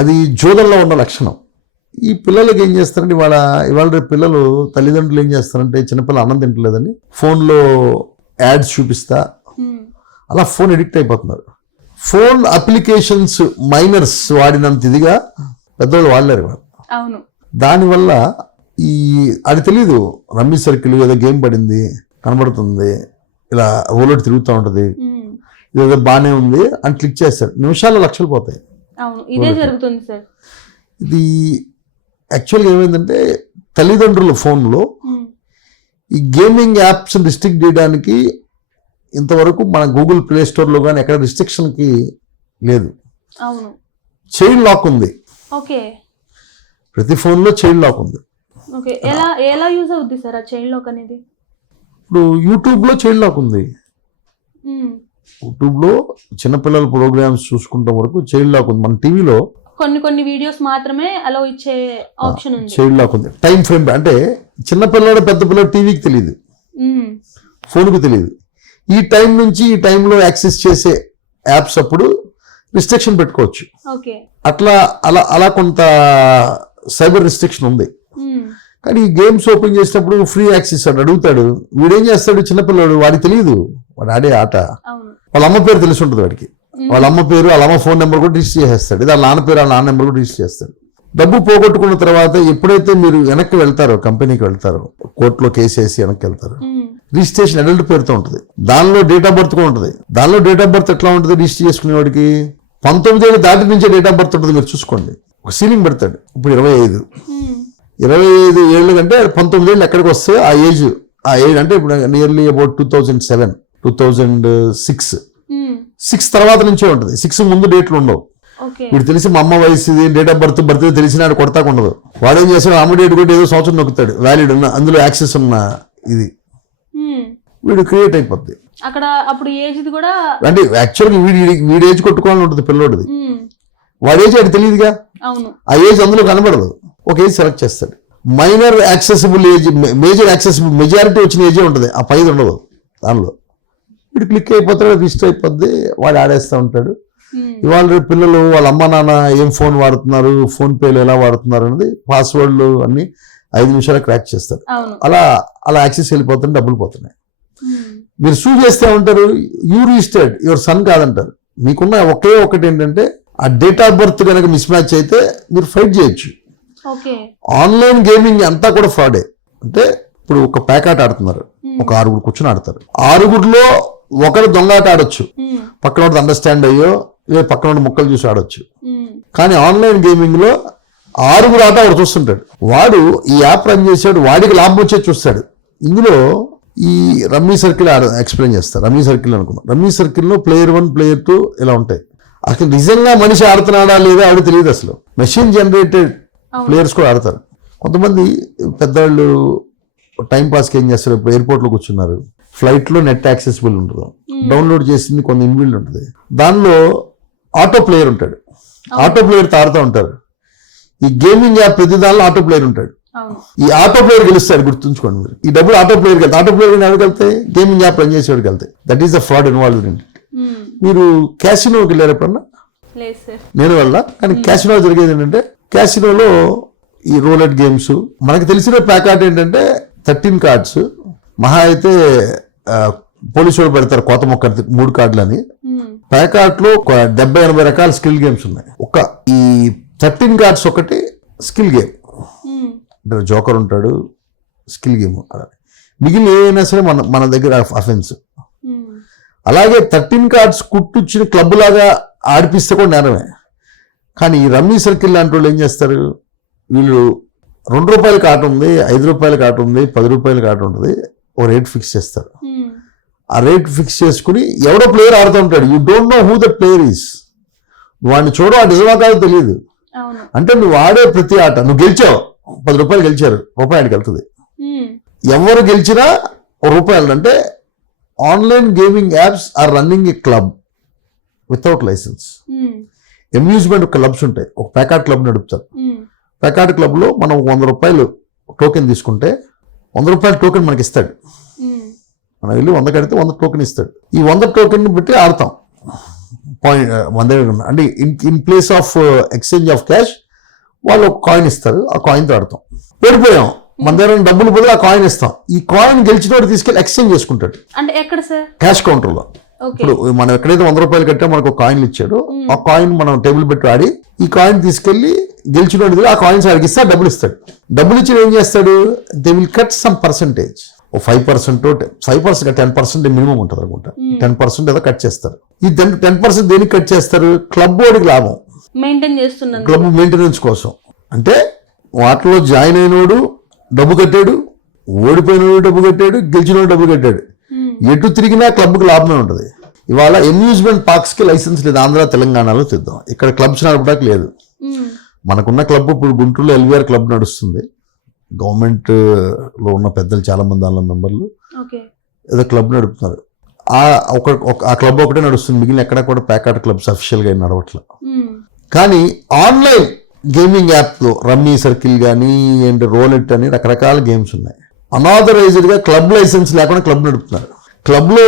అది జోదంలో ఉన్న లక్షణం. ఈ పిల్లలకి ఏం చేస్తారంటే ఇవాళ పిల్లలు తల్లిదండ్రులు ఏం చేస్తారంటే, చిన్నపిల్లలు అన్నం తింటలేదని ఫోన్లో యాడ్స్ చూపిస్తా అలా ఫోన్ ఎడిక్ట్ అయిపోతున్నారు. ఫోన్ అప్లికేషన్స్ మైనర్స్ వాడినంత ఇదిగా పెద్దవాళ్ళు వాడలేరు. దానివల్ల అది తెలీదు, రమ్మీ సర్కిల్ ఏదో గేమ్ పడింది కనబడుతుంది, ఇలా ఓలోటి తిరుగుతూ ఉంటుంది, ఇదేదో బాగానే ఉంది అని క్లిక్ చేస్తాడు, నిమిషాల్లో లక్షలు పోతాయి. అవును, ఇదే జరుగుతుంది సార్. ఇది యాక్చువల్గా ఏమైందంటే తల్లిదండ్రుల ఫోన్లో ఈ గేమింగ్ యాప్స్ రిస్ట్రిక్ట్ చేయడానికి ఇంతవరకు మన గూగుల్ ప్లే స్టోర్లో కానీ ఎక్కడ రిస్ట్రిక్షన్కి లేదు. అవును, చైల్డ్ లాక్ ఉంది, ఓకే. ప్రతి ఫోన్లో చైల్డ్ లాక్ ఉంది. ఓకే, ఎలా యూజ్ అవుద్ది సార్ ఆ చైల్డ్ లాక్ అనేది? ఇప్పుడు యూట్యూబ్లో చైల్డ్ లాక్ ఉంది. యూట్యూబ్లో చిన్నపిల్లల ప్రోగ్రామ్స్ చూసుకుంటాం వరకు చైల్డ్ లాక్ ఉంది. మన టీవీలో కొన్ని వీడియోస్ మాత్రమే అలా ఇచ్చే ఆప్షన్ ఉంది, చైల్డ్ లాక్ ఉంది. టైం ఫ్రేమ్ అంటే చిన్నపిల్లడు పెద్ద పిల్లడు టీవీకి తెలియదు, ఫోన్కి తెలియదు. ఈ టైం నుంచి ఈ టైంలో యాక్సెస్ చేసే యాప్స్ అప్పుడు రిస్ట్రిక్షన్ పెట్టుకోవచ్చు. అట్లా అలా కొంత సైబర్ రిస్ట్రిక్షన్ ఉంది. కానీ ఈ గేమ్స్ ఓపెన్ చేసినప్పుడు ఫ్రీ యాక్సెస్ అని అడుగుతాడు. వీడేం చేస్తాడు, చిన్నపిల్లడు, వాడికి తెలియదు వాడు ఆడే ఆట. వాళ్ళ అమ్మ పేరు తెలిసి ఉంటుంది వాడికి, వాళ్ళ అమ్మ పేరు వాళ్ళ అమ్మ ఫోన్ నెంబర్ కూడా రిజిస్టర్ చేసేస్తాడు. ఇది వాళ్ళ నాన్న పేరు వాళ్ళ నాన్న నెంబర్ కూడా రిజిస్టర్ చేస్తాడు. డబ్బు పోగొట్టుకున్న తర్వాత ఎప్పుడైతే మీరు వెనక్కి వెళ్తారో, కంపెనీకి వెళ్తారో, కోర్టులో కేసు వేసి వెనక్కి వెళ్తారు, రిజిస్ట్రేషన్ అడల్ట్ పేరుతో ఉంటుంది, దానిలో డేట్ ఆఫ్ బర్త్ కూడా ఉంటుంది. దానిలో డేట్ ఆఫ్ బర్త్ ఎట్లా ఉంటుంది, రిజిస్టర్ చేసుకునేవాడికి 19 ఏళ్ళు దాటి నుంచే డేట్ ఆఫ్ బర్త్ ఉంటుంది. మీరు చూసుకోండి, ఒక సీలింగ్ పెడతాడు. ఇప్పుడు 25 ఏళ్ళు కంటే 19 ఏళ్ళు ఎక్కడికి వస్తే ఆ ఏజ్ అంటే ఇప్పుడు నియర్లీ అబౌట్ 2007, 2006 తర్వాత నుంచే ఉంటుంది. 6 ముందు డేట్లు ఉండవు. వీడు తెలిసి మా అమ్మ వయసు ఇది, డేట్ ఆఫ్ బర్త్ తెలిసినాడు కొడతాకు ఉండదు. వాడు ఏం చేస్తాడు, అమ్మ డేట్ కూడా ఏదో సంవత్సరం నొక్కుతాడు, వ్యాలిడ్ ఉన్న అందులో యాక్సెస్ ఉన్న ఇది వీడు క్రియేట్ అయిపోద్ది అక్కడ. అప్పుడు ఏజ్ కూడా అంటే యాక్చువల్గా వీడి ఏజ్ కొట్టుకోవాలని ఉంటుంది పిల్లోడిది. వాడి ఏజ్ అది తెలియదుగా, ఆ ఏజ్ అందులో కనబడదు. ఒక ఏజ్ సెలెక్ట్ చేస్తాడు. Minor accessible age, major accessible, majority వచ్చిన ఏజే ఉంటుంది, ఆ పైది ఉండదు. దానిలో వీడు క్లిక్ అయిపోతాడు, రిజిస్టర్ అయిపోద్ది, వాడు ఆడేస్తూ ఉంటాడు. ఇవాళ రేపు పిల్లలు వాళ్ళ అమ్మ నాన్న ఏం ఫోన్ వాడుతున్నారు, ఫోన్ పేలు ఎలా వాడుతున్నారు అనేది పాస్వర్డ్లు అన్ని 5 నిమిషాలు క్రాక్ చేస్తారు. అలా యాక్సెస్ వెళ్ళిపోతుంది, డబ్బులు పోతున్నాయి. మీరు సూ చేస్తే ఉంటారు, యూ రిజిస్టర్డ్, యువర్ సన్ కాదంటారు. మీకున్న ఒకే ఒకటి ఏంటంటే ఆ డేట్ ఆఫ్ బర్త్ కనుక మిస్ మ్యాచ్ అయితే మీరు ఫైట్ చేయొచ్చు. ఆన్లైన్ గేమింగ్ అంతా కూడా ఫ్రాడే. అంటే ఇప్పుడు ఒక ప్యాకాట్ ఆడుతున్నారు, ఒక 6 కూర్చొని ఆడతారు. 6లో ఒకరు దొంగాట ఆడొచ్చు, పక్కన అండర్స్టాండ్ అయ్యో లేదా పక్కన ముక్కలు చూసి ఆడొచ్చు. కానీ ఆన్లైన్ గేమింగ్ లో 6 ఆట వాడు చూస్తుంటాడు. వాడు ఈ యాప్ రన్ చేసాడు, వాడికి లాభం వచ్చేది చూస్తాడు. ఇందులో ఈ రమ్మీ సర్కిల్ ఎక్స్ప్లెయిన్ చేస్తారు. రమ్మీ సర్కిల్ అనుకున్నాం, రమ్మీ సర్కిల్లో ప్లేయర్ 1 ప్లేయర్ 2 ఇలా ఉంటాయి. అసలు నిజంగా మనిషి ఆడుతున్నాడా లేదా ఆవిడ తెలియదు. అసలు మెషిన్ జనరేటెడ్ ప్లేయర్స్ కూడా ఆడతారు. కొంతమంది పెద్దవాళ్ళు టైం పాస్కి ఏం చేస్తారు, ఇప్పుడు ఎయిర్పోర్ట్లో కూర్చున్నారు, ఫ్లైట్లో నెట్ యాక్సెసిబుల్ ఉంటుంది, డౌన్లోడ్ చేసింది కొన్ని ఇన్బిల్డ్ ఉంటుంది, దానిలో ఆటో ప్లేయర్ ఉంటాడు. ఆటో ప్లేయర్తో ఆడుతూ ఉంటారు. ఈ గేమింగ్ యాప్ ప్రతి దానిలో ఆటో ప్లేయర్ ఉంటాడు. ఈ ఆటో ప్లేయర్ గెలుస్తాడు, గుర్తుంచుకోండి మీరు. ఈ డబ్బులు ఆటో ప్లేయర్కి వెళ్తాయి. ఆటో ప్లేయర్ ఎవరికి వెళ్తాయి, గేమింగ్ యాప్ రన్ చేసేవాడికి వెళ్తాయి. That is the fraud involved in it. మీరు క్యాసినోకి వెళ్ళారు ఎప్పుడన్నా? నేను వెళ్ళా. కానీ క్యాసినో జరిగేది ఏంటంటే, క్యాసినోలో ఈ రోలెట్ గేమ్స్, మనకు తెలిసిన ప్యాకాట్ ఏంటంటే 13 కార్డ్స్, మహా అయితే పోలీసు వాళ్ళు పెడతారు కోత మొక్క 3 కార్డులని. ప్యాకాట్లో 70-80 రకాల స్కిల్ గేమ్స్ ఉన్నాయి. ఈ 13 కార్డ్స్ ఒకటి స్కిల్ గేమ్, అంటే జోకర్ ఉంటాడు, స్కిల్ గేమ్. మిగిలిన ఏమైనా సరే మన దగ్గర అఫెన్స్. అలాగే 13 కార్డ్స్ కుట్టించిన క్లబ్ లాగా ఆడిపిస్తే కూడా నేరమే. కానీ ఈ రమ్మీ సర్కిల్ లాంటి వాళ్ళు ఏం చేస్తారు, వీళ్ళు ₹2 ఆట ఉంది, ₹5 ఆట ఉంది, ₹10 ఆట ఉంటుంది, ఒక రేట్ ఫిక్స్ చేస్తారు. ఆ రేట్ ఫిక్స్ చేసుకుని ఎవడో ప్లేయర్ ఆడుతూ ఉంటాడు. You don't know who that player is. వాడిని చూడ, వాడు ఏమో కాదో తెలియదు. అంటే నువ్వు ఆడే ప్రతి ఆట, నువ్వు గెలిచావు, ₹10 గెలిచారు, రూపాయలకి వెళ్తుంది. ఎవరు గెలిచినా ₹1. అంటే online gaming apps are running a club without license. Amusement clubs ఉంటాయి, ఒక ప్యాకాట్ క్లబ్ నడుపుతారు. ప్యాకాట్ క్లబ్ లో మనం ₹100 టోకెన్ తీసుకుంటే ₹100 టోకెన్ మనకి ఇస్తాడు. మనం వెళ్ళి 100 కడితే 100 టోకెన్ ఇస్తాడు. ఈ 100 టోకెన్ పెట్టి ఆడతాం. అంటే in place of exchange of cash వాళ్ళు ఒక కాయిన్ ఇస్తారు, ఆ కాయిన్తో ఆడతాం. ఓడిపోయాం, మన దగ్గర డబ్బులు బదులు ఆ కాయిన్ ఇస్తాం. ఈ కాయిన్ గెలిచిన వాడు తీసుకెళ్ళి ఎక్స్చేంజ్ చేసుకుంటాడు. అంటే ఎక్కడ సార్? క్యాష్ కౌంటర్లో. ఇప్పుడు మనం ఎక్కడైతే ₹100 కట్టా మనకు కాయిన్లు ఇచ్చాడు, ఆ కాయిన్ మనం టేబుల్ పెట్టి ఆడి ఈ కాయిన్ తీసుకెళ్లి గెలిచిన ఆ కాయిన్స్ ఆడికి ఇస్తా, డబ్బులు ఇస్తాడు. డబ్బులు ఇచ్చి ఏం చేస్తాడు, they will cut some percentage. ఓ 5% 10% మినిమం ఉంటుంది అనుకుంటా. 10% ఏదో కట్ చేస్తారు. ఈ 10% దేనికి కట్ చేస్తారు? క్లబ్ బోర్డుకి లాభం, మెయింటైన్ చేస్తున్నాను, క్లబ్ మెయింటెనెన్స్ కోసం. అంటే వాటిలో జాయిన్ అయినోడు డబ్బు కట్టాడు, ఓడిపోయినోడు డబ్బు కట్టాడు, గెలిచినోడు డబ్బు కట్టాడు. ఎటు తిరిగినా క్లబ్కి లాభమే ఉంటుంది. ఇవాళ అమ్యూజ్మెంట్ పార్క్స్కి లైసెన్స్ లేదు ఆంధ్ర తెలంగాణలో. తెద్దాం, ఇక్కడ క్లబ్స్ నడపడానికి లేదు. మనకున్న క్లబ్ ఇప్పుడు గుంటూరులో ఎల్వీఆర్ క్లబ్ నడుస్తుంది. గవర్నమెంట్ లో ఉన్న పెద్దలు చాలా మంది దానిలో మెంబర్లు ఏదో క్లబ్ నడుపుతున్నారు. ఆ క్లబ్ ఒకటే నడుస్తుంది, మిగిలిన ఎక్కడ కూడా ప్యాకాట్ క్లబ్స్ అఫీషియల్ గా నడవట్లేదు. కానీ online gaming app rummy circle కానీ అండ్ రోలెట్ అని రకరకాల గేమ్స్ ఉన్నాయి. అనాథరైజ్డ్ గా క్లబ్ లైసెన్స్ లేకుండా క్లబ్ నడుపుతున్నారు. క్లబ్ లో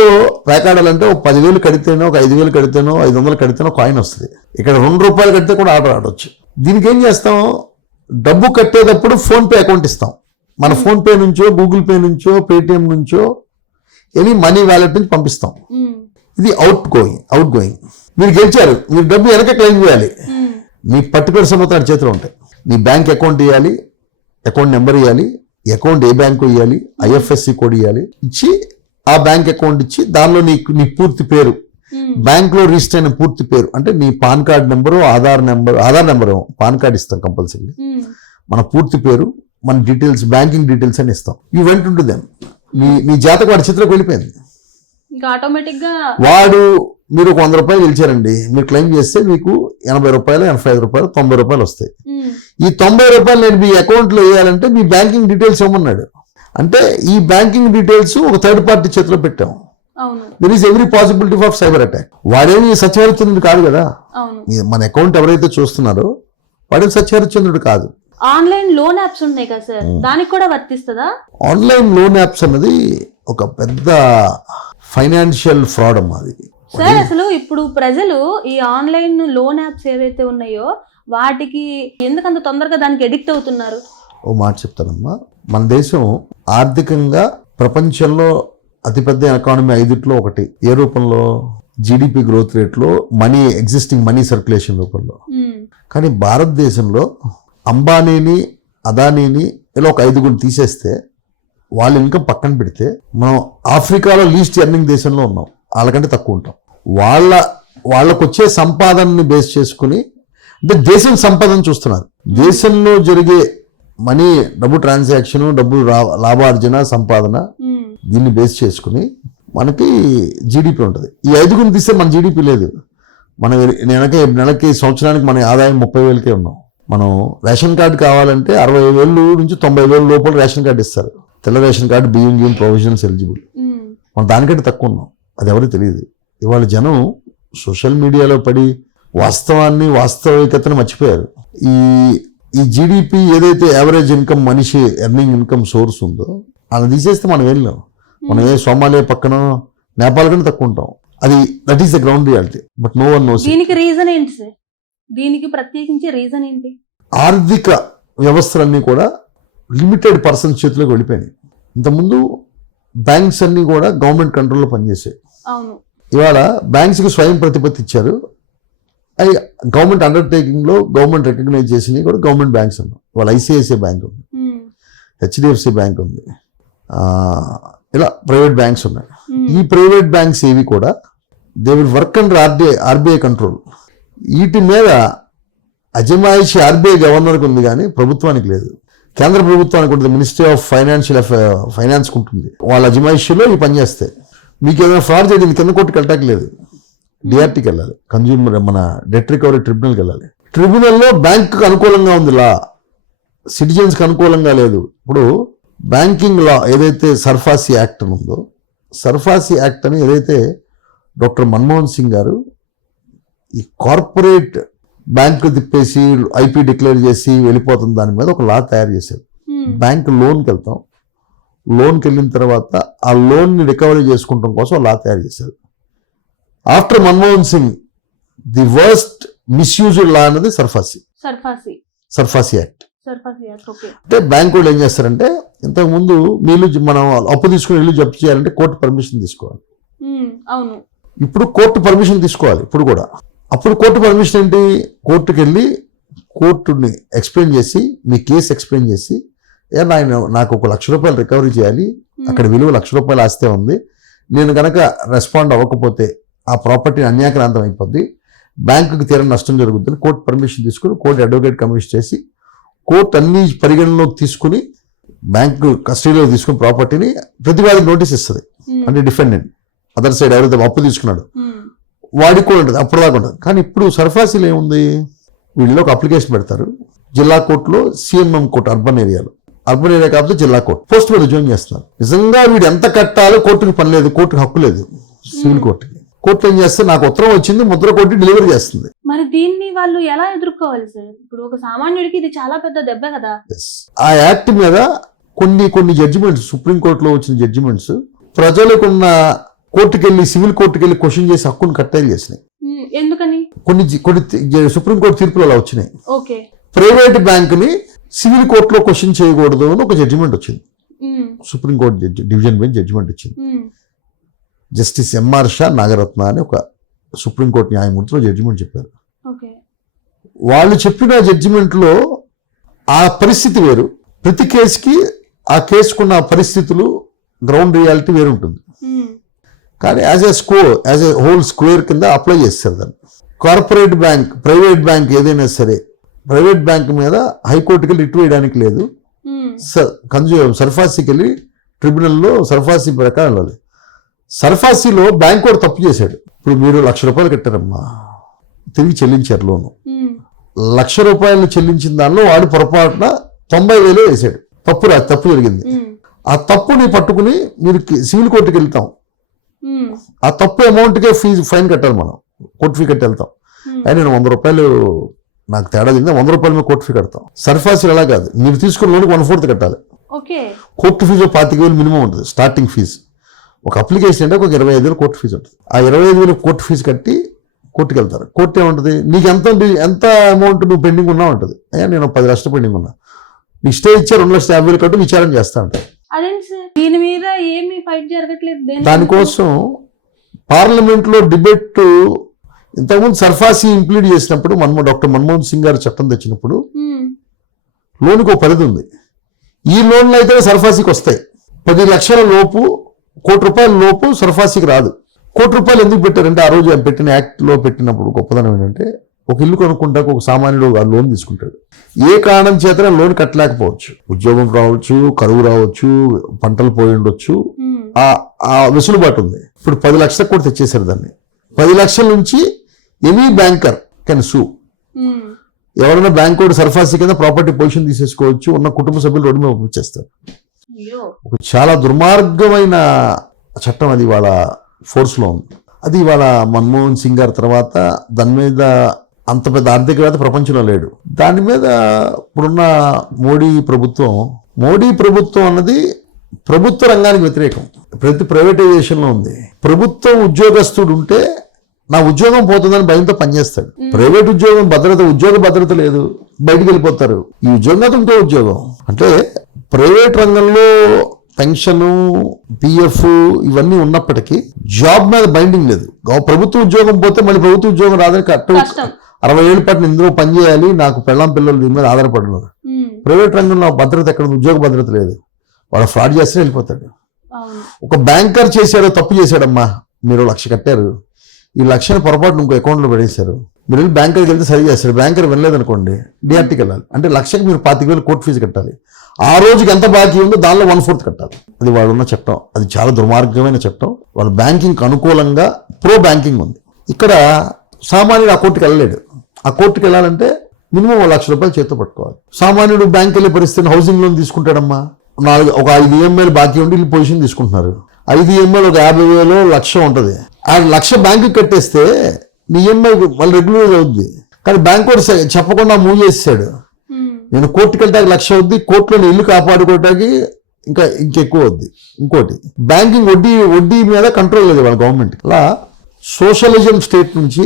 ప్యాకాడాలంటే ఒక 10,000 కడితేనో, ఒక 5,000 కడితేనో, 500 కడితేనో కాయిన్ వస్తుంది. ఇక్కడ ₹2 కడితే కూడా ఆర్డర్ ఆడవచ్చు. దీనికి ఏం చేస్తాం? డబ్బు కట్టేటప్పుడు ఫోన్పే అకౌంట్ ఇస్తాం. మన ఫోన్పే నుంచో, గూగుల్ పే నుంచో, పేటిఎం నుంచో, ఎనీ మనీ వ్యాలెట్ నుంచి పంపిస్తాం. ఇది అవుట్ గోయింగ్. మీరు గెలిచారు, మీరు డబ్బు వెనక క్లెయిమ్ చేయాలి. మీ పర్టికులర్ సమాచారం చేతిలో ఉంటాయి. మీ బ్యాంక్ అకౌంట్ ఇవ్వాలి, అకౌంట్ నెంబర్ ఇవ్వాలి, అకౌంట్ ఏ బ్యాంకు ఇవ్వాలి, IFSC కోడ్ ఇవ్వాలి. ఇచ్చి ఆ బ్యాంక్ అకౌంట్ ఇచ్చి దానిలో నీ పూర్తి పేరు, బ్యాంక్ లో రిజిస్టర్ అయిన పూర్తి పేరు, అంటే నీ PAN card number, Aadhaar number, PAN card ఇస్తాం కంపల్సరీ, మన పూర్తి పేరు, మన డీటెయిల్స్, బ్యాంకింగ్ డీటెయిల్స్ అని ఇస్తాం. You went to them. మీ జాతకు వాడి చేతిలోకి వెళ్ళిపోయింది. ఆటోమేటిక్ గా మీరు ఒక ₹100 గెలిచారండి, మీరు క్లెయిమ్ చేస్తే మీకు ₹80, ₹85, ₹90 వస్తాయి. ఈ ₹90 నేను మీ అకౌంట్ లో వేయాలంటే మీ బ్యాంకింగ్ డీటెయిల్స్ ఇవ్వమన్నాడు. అంటే ఈ బ్యాంకింగ్ డీటెయిల్స్ ఒక థర్డ్ పార్టీ చేతిలో పెట్టాం. There is every possibility of cyber attack. వాడేమి సత్యహరిచంద్రుడు కాదు కదా. మన అకౌంట్ ఎవరైతే చూస్తున్నారో వాడేమి సత్యహరిచంద్రుడు కాదు. ఆన్లైన్ లోన్ యాప్స్ ఉన్నాయి కదా సార్, దానికి కూడా వర్తిస్తుందా? ఆన్లైన్ లోన్ యాప్స్ అన్నది ఒక పెద్ద ఫైనాన్షియల్ ఫ్రాడ్ అమ్మా అది. సార్ అసలు ఇప్పుడు ప్రజలు ఈ ఆన్లైన్ లోన్ యాప్స్ ఏవైతే ఉన్నాయో వాటికి ఎందుకంత తొందరగా దానికి ఎడిక్ట్ అవుతున్నారు? ఓ మాట చెప్తానమ్మా, మన దేశం ఆర్థికంగా ప్రపంచంలో అతిపెద్ద ఎకానమీ 5లో ఒకటి. ఏ రూపంలో? GDP గ్రోత్ రేట్లో, ఎగ్జిస్టింగ్ మనీ సర్క్యులేషన్ రూపంలో. కానీ భారతదేశంలో అంబానీని, అదానీని ఇలా ఒక 5 తీసేస్తే, వాళ్ళ ఇన్కమ్ పక్కన పెడితే, మనం ఆఫ్రికాలో లీస్ట్ ఎర్నింగ్ దేశంలో ఉన్నాం. వాళ్ళకంటే తక్కువ ఉంటాం. వాళ్ళకు వచ్చే సంపాదనని బేస్ చేసుకుని, అంటే దేశం సంపాదన చూస్తున్నారు. దేశంలో జరిగే మనీ, డబ్బు ట్రాన్సాక్షన్, డబ్బు లాభార్జన, సంపాదన, దీన్ని బేస్ చేసుకుని మనకి GDP ఉంటుంది. ఈ 5 తీస్తే మన GDP లేదు. మనం నెలకి సంవత్సరానికి మన ఆదాయం 30,000కే ఉన్నాం. మనం రేషన్ కార్డు కావాలంటే 60,000 నుంచి 90,000 లోపల రేషన్ కార్డు ఇస్తారు. తెల్ల రేషన్ కార్డు, బియ్యం ప్రొవిజన్స్ ఎలిజిబుల్. మనం దానికంటే తక్కువ ఉన్నాం. అది ఎవరికి తెలియదు. ఇవాళ జనం సోషల్ మీడియాలో పడి వాస్తవికతను మర్చిపోయారు. ఈ GDP ఏదైతే యావరేజ్ ఇన్కమ్, మనిషి ఎర్నింగ్ ఇన్కమ్ సోర్స్ ఉందో, అలా తీసేస్తే మనం వెళ్ళాం. మనం సోమాలియా పక్కన, నేపాల్ కంటే తక్కువ ఉంటాం. That is the ground reality. But no one knows. దీనికి రీజన్ ఏంటి సార్? దీనికి ప్రత్యేకించి రీజన్ ఏంటి? ఆర్థిక వ్యవస్థలన్నీ కూడా లిమిటెడ్ పర్సన్స్ చేతిలోకి వెళ్ళిపోయినాయి. ఇంతకుముందు బ్యాంక్స్ అన్ని కూడా గవర్నమెంట్ కంట్రోల్లో పనిచేసాయి. ఇవాళ బ్యాంక్స్కి స్వయం ప్రతిపత్తి ఇచ్చారు. అవి గవర్నమెంట్ అండర్టేకింగ్ లో గవర్నమెంట్ రికగ్నైజ్ చేసినవి కూడా గవర్నమెంట్ బ్యాంక్స్ ఉన్నాయి. వాళ్ళ ICICI బ్యాంక్ ఉంది, HDFC బ్యాంక్ ఉంది, ఇలా ప్రైవేట్ బ్యాంక్స్ ఉన్నాయి. ఈ ప్రైవేట్ బ్యాంక్స్ ఏవి కూడా they will work under RBI control. వీటి మీద అజమాయిషి RBI గవర్నర్కి ఉంది, కానీ ప్రభుత్వానికి లేదు. కేంద్ర ప్రభుత్వానికి ఉంటుంది, మినిస్ట్రీ ఆఫ్ ఫైనాన్స్ ఉంటుంది. వాళ్ళ అజమాయిషిలో ఇవి పనిచేస్తాయి. మీకు ఏదైనా ఫ్రాడ్ చేయడం కింద కోర్టుకి వెళ్ళటానికి లేదు, DRTకి వెళ్ళాలి, కన్జ్యూమర్ మన డెట్ రికవరీ ట్రిబ్యునల్కి వెళ్ళాలి. ట్రిబ్యునల్లో బ్యాంకుకి అనుకూలంగా ఉంది లా, సిటిజన్స్కి అనుకూలంగా లేదు. ఇప్పుడు బ్యాంకింగ్ లా ఏదైతే సర్ఫాసీ యాక్ట్ అని ఉందో, సర్ఫాసీ యాక్ట్ అని ఏదైతే డాక్టర్ మన్మోహన్ సింగ్ గారు ఈ కార్పొరేట్ బ్యాంకు తిప్పేసి IP డిక్లేర్ చేసి వెళ్ళిపోతుంది దాని మీద ఒక లా తయారు చేశారు. బ్యాంక్ లోన్కి వెళ్తాం, లోన్కి వెళ్ళిన తర్వాత ఆ లోన్ని రికవరీ చేసుకుంటాం కోసం లా తయారు చేశారు. After Manmohan Singh the worst misused law అనేది సర్ఫాసీ యాక్ట్. అంటే బ్యాంక్ వాళ్ళు ఏం చేస్తారంటే, ఇంతకు ముందు మనం అప్పు తీసుకుని ఇల్లు జప్తు చేయాలంటే కోర్టు పర్మిషన్ తీసుకోవాలి. ఇప్పుడు కోర్టు పర్మిషన్ తీసుకోవాలి. ఇప్పుడు కూడా అప్పుడు కోర్టు పర్మిషన్ ఏంటి? కోర్టుకి వెళ్ళి కోర్టుని ఎక్స్ప్లెయిన్ చేసి, మీ కేసు ఎక్స్ప్లెయిన్ చేసి, ఆయన నాకు ₹1,00,000 రికవరీ చేయాలి, అక్కడ విలువ ₹1,00,000 ఆస్తే ఉంది, నేను కనుక రెస్పాండ్ అవ్వకపోతే ఆ ప్రాపర్టీ అన్యాక్రాంతం అయిపోద్ది, బ్యాంకుకి తీరం నష్టం జరుగుతుంది. కోర్టు పర్మిషన్ తీసుకుని కోర్టు అడ్వకేట్ కమిషన్ చేసి కోర్టు అన్ని పరిగణనలోకి తీసుకుని బ్యాంకు కస్టడీలో తీసుకుని ప్రాపర్టీని ప్రతివాదికి నోటీస్ ఇస్తుంది. అంటే డిఫెండెంట్ అదర్ సైడ్ ఎవరైతే అప్పు తీసుకున్నాడు వాడికి కూడా ఉంటుంది, అప్పుడు దాకా ఉంటుంది. కానీ ఇప్పుడు సర్ఫాసీలో ఏముంది, వీళ్ళు ఒక అప్లికేషన్ పెడతారు జిల్లా కోర్టులో, సిఎంఎం కోర్టు అర్బన్ ఏరియాలో, అర్బన్ ఏరియా కాకపోతే జిల్లా కోర్టు, పోస్ట్ మీద ఉద్యోగం చేస్తున్నారు. నిజంగా వీడు ఎంత కట్టాలో కోర్టుకి పని లేదు, కోర్టుకి హక్కు లేదు, సివిల్ కోర్టుకి. కోర్టు ఏం చేస్తే నాకు ఉత్తరం వచ్చింది, ముద్ర కొట్టి డెలివరీ చేస్తుంది. మరి దీన్ని వాళ్ళు ఎలా ఎదుర్కోవాలి సార్? ఇప్పుడు ఒక సామాన్యుడికి ఇది చాలా పెద్ద దెబ్బ కదా. ఆ యాక్ట్ మీద కొన్ని జడ్జిమెంట్స్, సుప్రీంకోర్టులో వచ్చిన జడ్జిమెంట్స్ ప్రజలకున్న కోర్టుకెళ్ళి సివిల్ కోర్టుకెళ్ళి క్వశ్చన్ చేసి హక్కును కట్టేలు చేసినాయి. ఎందుకని? కొన్ని సుప్రీంకోర్టు తీర్పులు అలా వచ్చినాయి. ఓకే, ప్రైవేట్ బ్యాంకుని సివిల్ కోర్టులో క్వశ్చన్ చేయకూడదు అని ఒక జడ్జిమెంట్ వచ్చింది. సుప్రీంకోర్టు డివిజన్ బెంచ్ జడ్జిమెంట్ వచ్చింది. జస్టిస్ ఎంఆర్ షా నాగరత్న అని ఒక సుప్రీంకోర్టు న్యాయమూర్తిలో జడ్జిమెంట్ చెప్పారు. వాళ్ళు చెప్పిన జడ్జిమెంట్లో ఆ పరిస్థితి వేరు, ప్రతి కేసుకి ఆ కేసుకున్న పరిస్థితులు గ్రౌండ్ రియాలిటీ వేరు ఉంటుంది. కానీ యాజ్ ఎ హోల్ స్క్వేర్ కింద అప్లై చేస్తారు దాన్ని. కార్పొరేట్ బ్యాంక్, ప్రైవేట్ బ్యాంక్ ఏదైనా సరే, ప్రైవేట్ బ్యాంక్ మీద హైకోర్టుకి వెళ్ళి రిట్ వేయడానికి లేదు, సర్ఫాసీకి వెళ్ళి ట్రిబ్యునల్లో సర్ఫాసీ ప్రకారం వెళ్ళాలి. సర్ఫాసీలో బ్యాంక్ కూడా తప్పు చేశాడు. ఇప్పుడు మీరు ₹1,00,000 కట్టారమ్మా, తిరిగి చెల్లించారు లోను, ₹1,00,000 చెల్లించిన దానిలో వాడు పొరపాటున 90,000 వేసాడు. తప్పు జరిగింది. ఆ తప్పుని పట్టుకుని మీరు సివిల్ కోర్టుకి వెళ్తాం, ఆ తప్పు అమౌంట్కే ఫైన్ కట్టాలి, మనం కోర్టు ఫీ కట్టి వెళ్తాం. కానీ నేను ₹100 నాకు తేడా జరిగింది, ₹100 మీద కోర్టు ఫీ కడతాం. సర్ఫాసీలు అలా కాదు, మీరు తీసుకున్న లోనికి 1/4 కట్టాలి. కోర్టు ఫీజు 25,000 మినిమం ఉంటుంది స్టార్టింగ్ ఫీజు. ఒక అప్లికేషన్ అంటే ఒక 25,000 కోర్టు ఫీజు ఉంటుంది. ఆ 25,000 కోర్టు ఫీజు కట్టి కోర్టుకి వెళ్తారు. కోర్టు ఏముంటుంది, నీకు ఎంత అమౌంట్ నువ్వు పెండింగ్ ఉన్నా ఉంటుంది. అయ్యా నేను 10 లక్షలు పెండింగ్ ఉన్నా, నీకు స్టే ఇచ్చే 2,50,000 కట్టు విచారణ చేస్తా ఉంటారు. దీని మీద ఏమి ఫైట్ జరగట్లేదు. దానికోసం పార్లమెంట్ లో డిబేట్ ఇంతకుముందు సర్ఫాసీ ఇంప్లీడ్ చేసినప్పుడు డాక్టర్ మన్మోహన్ సింగ్ గారు చట్టం తెచ్చినప్పుడు లోన్కి ఒక పరిధి ఉంది. ఈ లోన్లు అయితే సర్ఫాసీకి వస్తాయి, 10 లక్షల లోపు, ₹1,00,000 లోపు సర్ఫాసీకి రాదు. ₹1,00,000 ఎందుకు పెట్టారంటే ఆ రోజు పెట్టిన యాక్ట్ లో పెట్టినప్పుడు గొప్పదనం ఏంటంటే, ఒక ఇల్లు కొనుక్కుంటాక ఒక సామాన్యుడు ఆ లోన్ తీసుకుంటాడు, ఏ కారణం చేత లోన్ కట్టలేకపోవచ్చు, ఉద్యోగం రావచ్చు, కరువు రావచ్చు, పంటలు పోయి ఉండొచ్చు, ఆ వెసులుబాటు ఉంది. ఇప్పుడు 10 లక్షలకు కూడా తెచ్చేశారు దాన్ని. 10 లక్షల నుంచి ఎనీ బ్యాంకర్ కెన్ సూ. ఎవరైనా బ్యాంక్ కూడా సర్ఫాసీ కింద ప్రాపర్టీ పొజిషన్ తీసేసుకోవచ్చు, ఉన్న కుటుంబ సభ్యులు రోడ్డు మీద పంపించేస్తారు. ఒక చాలా దుర్మార్గమైన చట్టం అది ఇవాళ ఫోర్స్లో ఉంది. అది ఇవాళ మన్మోహన్ సింగ్ గారి తర్వాత దాని మీద అంత పెద్ద ఆర్థికవేత్త ప్రపంచంలో లేడు. దాని మీద ఇప్పుడున్న మోడీ ప్రభుత్వం అన్నది ప్రభుత్వ రంగానికి వ్యతిరేకం, ప్రతి ప్రైవేటైజేషన్లో ఉంది. ప్రభుత్వం ఉద్యోగస్తుడు ఉంటే నా ఉద్యోగం పోతుందని భయంతో పనిచేస్తాడు. ప్రైవేట్ ఉద్యోగం ఉద్యోగ భద్రత లేదు, బయటికి వెళ్ళిపోతారు. ఈ ఉద్యోగం ఇంకో ఉద్యోగం. అంటే ప్రైవేట్ రంగంలో పెన్షన్, పిఎఫ్ ఇవన్నీ ఉన్నప్పటికీ జాబ్ మీద బైండింగ్ లేదు. ప్రభుత్వ ఉద్యోగం పోతే మళ్ళీ ప్రభుత్వ ఉద్యోగం రాదని 60 ఏళ్ళ పాటు ఇందులో పనిచేయాలి, నాకు పెళ్ళాం పిల్లలు దీని మీద ఆధారపడలేదు. ప్రైవేట్ రంగంలో భద్రత ఎక్కడ, ఉద్యోగ భద్రత లేదు, వాడు ఫ్రాడ్ చేస్తే వెళ్ళిపోతాడు. ఒక బ్యాంకర్ తప్పు చేశాడమ్మా, మీరు 1,00,000 కట్టారు, ఈ 1,00,000 పొరపాటు ఇంకో అకౌంట్లో పడేశారు, మీరు వెళ్ళి బ్యాంకర్కి వెళ్తే సరి చేస్తారు. బ్యాంకర్ వినలేదనుకోండి, డిఆర్టీకి వెళ్ళాలి. అంటే 1,00,000కి మీరు 25,000 కోర్టు ఫీజు కట్టాలి. ఆ రోజుకి ఎంత బాకీ ఉందో దానిలో 1/4 కట్టాలి. అది వాళ్ళు ఉన్న చట్టం, అది చాలా దుర్మార్గమైన చట్టం. వాళ్ళ బ్యాంకింగ్ అనుకూలంగా ప్రో బ్యాంకింగ్ ఉంది. ఇక్కడ సామాన్యుడు ఆ కోర్టుకి వెళ్ళలేడు. ఆ కోర్టుకి వెళ్ళాలంటే మినిమం ₹1,00,000 చేతితో పట్టుకోవాలి. సామాన్యుడు బ్యాంక్ వెళ్ళే పరిస్థితిని హౌసింగ్ లోన్ తీసుకుంటాడమ్మా, ఒక 5 EMIలు బాకీ ఉండి వీళ్ళు పొజిషన్ తీసుకుంటున్నారు. 5 EMIలు ఒక 50,000 1,00,000 ఉంటుంది. ఆ 1,00,000 బ్యాంకుకి కట్టేస్తే నీ EMI మళ్ళీ రెగ్యులర్ అవుద్ది. కానీ బ్యాంక్ కూడా చెప్పకుండా మూవ్ చేసాడు, నేను కోర్టుకి వెళ్ళడానికి 1,00,000 అవుద్ది, కోర్టులో ఇల్లు కాపాడుకోవడానికి ఇంకెక్కువ అవుద్ది. ఇంకోటి బ్యాంకింగ్ వడ్డీ మీద కంట్రోల్ లేదు వాళ్ళ గవర్నమెంట్. అలా సోషలిజం స్టేట్ నుంచి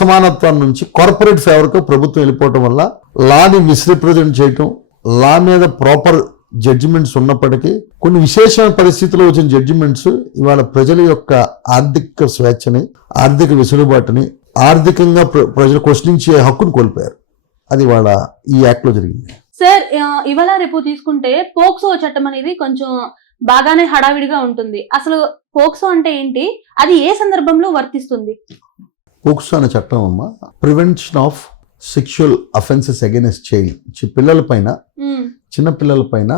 సమానత్వం నుంచి కార్పొరేట్ ఫేవర్కు ప్రభుత్వం వెళ్ళిపోవటం వల్ల లాని మిస్రిప్రజెంట్ చేయటం, లా మీద ప్రాపర్ జడ్జిమెంట్స్ ఉన్నప్పటికీ కొన్ని విశేషమైన పరిస్థితుల్లో వచ్చిన జడ్జిమెంట్స్ ఇవాళ ప్రజల యొక్క ఆర్థిక స్వేచ్ఛని, ఆర్థిక వెసులుబాటుని, ఆర్థికంగా ప్రజలు క్వశ్చనించే హక్కును కోల్పోయారు. అది వాళ్ళ ఈ యాక్ట్ లో జరిగింది. సార్ ఇవాళ రేపు తీసుకుంటే పోక్సో చట్టం అనేది కొంచెం బాగానే హడావిడిగా ఉంటుంది. అసలు పోక్సో అంటే ఏంటి, అది ఏ సందర్భంలో వర్తిస్తుంది? పోక్సో అనే చట్టం అమ్మ prevention of sexual offences against child, పిల్లల పైన చిన్న పిల్లల పైన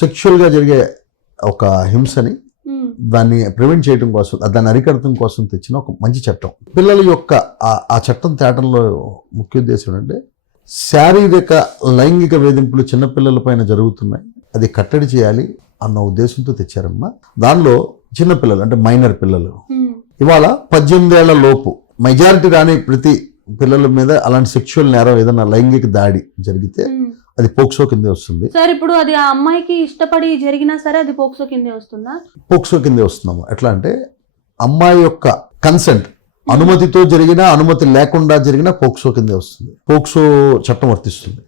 సెక్షువల్ గా జరిగే ఒక హింసని దాన్ని ప్రివెంట్ చేయడం కోసం, దాన్ని అరికడటం కోసం తెచ్చిన ఒక మంచి చట్టం. పిల్లల యొక్క ఆ చట్టం తేటంలో ముఖ్య ఉద్దేశం ఏంటంటే శారీరక లైంగిక వేధింపులు చిన్నపిల్లల పైన జరుగుతున్నాయి, అది కట్టడి చేయాలి అన్న ఉద్దేశంతో తెచ్చారమ్మా. దానిలో చిన్నపిల్లలు అంటే మైనర్ పిల్లలు ఇవాళ 18 ఏళ్ల లోపు మెజారిటీ రాని ప్రతి పిల్లల మీద అలాంటి సెక్షువల్ నేరం ఏదైనా లైంగిక దాడి జరిగితే అది పోక్సో కిందే వస్తుంది. సార్ ఇప్పుడు అది ఆ అమ్మాయికి ఇష్టపడి జరిగినా సరే అది పోక్సో కిందే వస్తుందా? పోక్సో కిందే వస్తున్నాము. ఎట్లా అంటే అమ్మాయి యొక్క కన్సెంట్, అనుమతితో జరిగినా అనుమతి లేకుండా జరిగినా పోక్సో కిందే వస్తుంది. పోక్సో చట్టం వర్తిస్తుంది.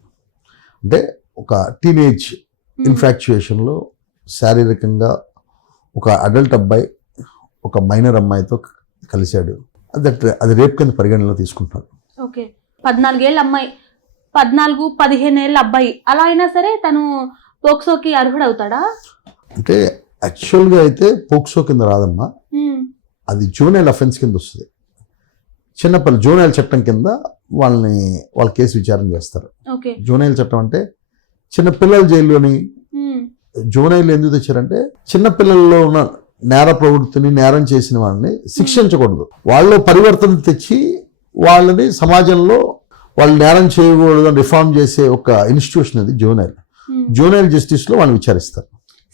అంటే ఒక టీనేజ్ ఇన్ఫాక్చుయేషన్లో శారీరకంగా ఒక అడల్ట్ అబ్బాయి ఒక మైనర్ అమ్మాయితో కలిశాడు, అది రేప్ కింద పరిగణనలో తీసుకుంటారు. ఓకే, 14 ఏళ్ళ అమ్మాయి 14-15 ఏళ్ళ అబ్బాయి అలా అయినా సరే తను పోక్సోకి అర్హుడవుతాడా? అంటే యాక్చువల్గా అయితే పోక్సో కింద రాదమ్మా, అది జూనైల్ అఫెన్స్ కింద వస్తుంది. చిన్నపిల్లలు జూనైల్ చట్టం కింద వాళ్ళ కేసు విచారణ చేస్తారు. జూనైల్ చట్టం అంటే చిన్నపిల్లల జైల్లోని జూనైల్ ఎందుకు తెచ్చారంటే చిన్నపిల్లల్లో ఉన్న నేర ప్రవృత్తిని, నేరం చేసిన వాళ్ళని శిక్షించకూడదు, వాళ్ళు పరివర్తన తెచ్చి వాళ్ళని సమాజంలో వాళ్ళు నేరం చేయకూడదు అని రిఫార్మ్ చేసే ఒక ఇన్స్టిట్యూషన్ అది జూనైల్. జూనైల్ జస్టిస్ లో వాళ్ళు విచారిస్తారు.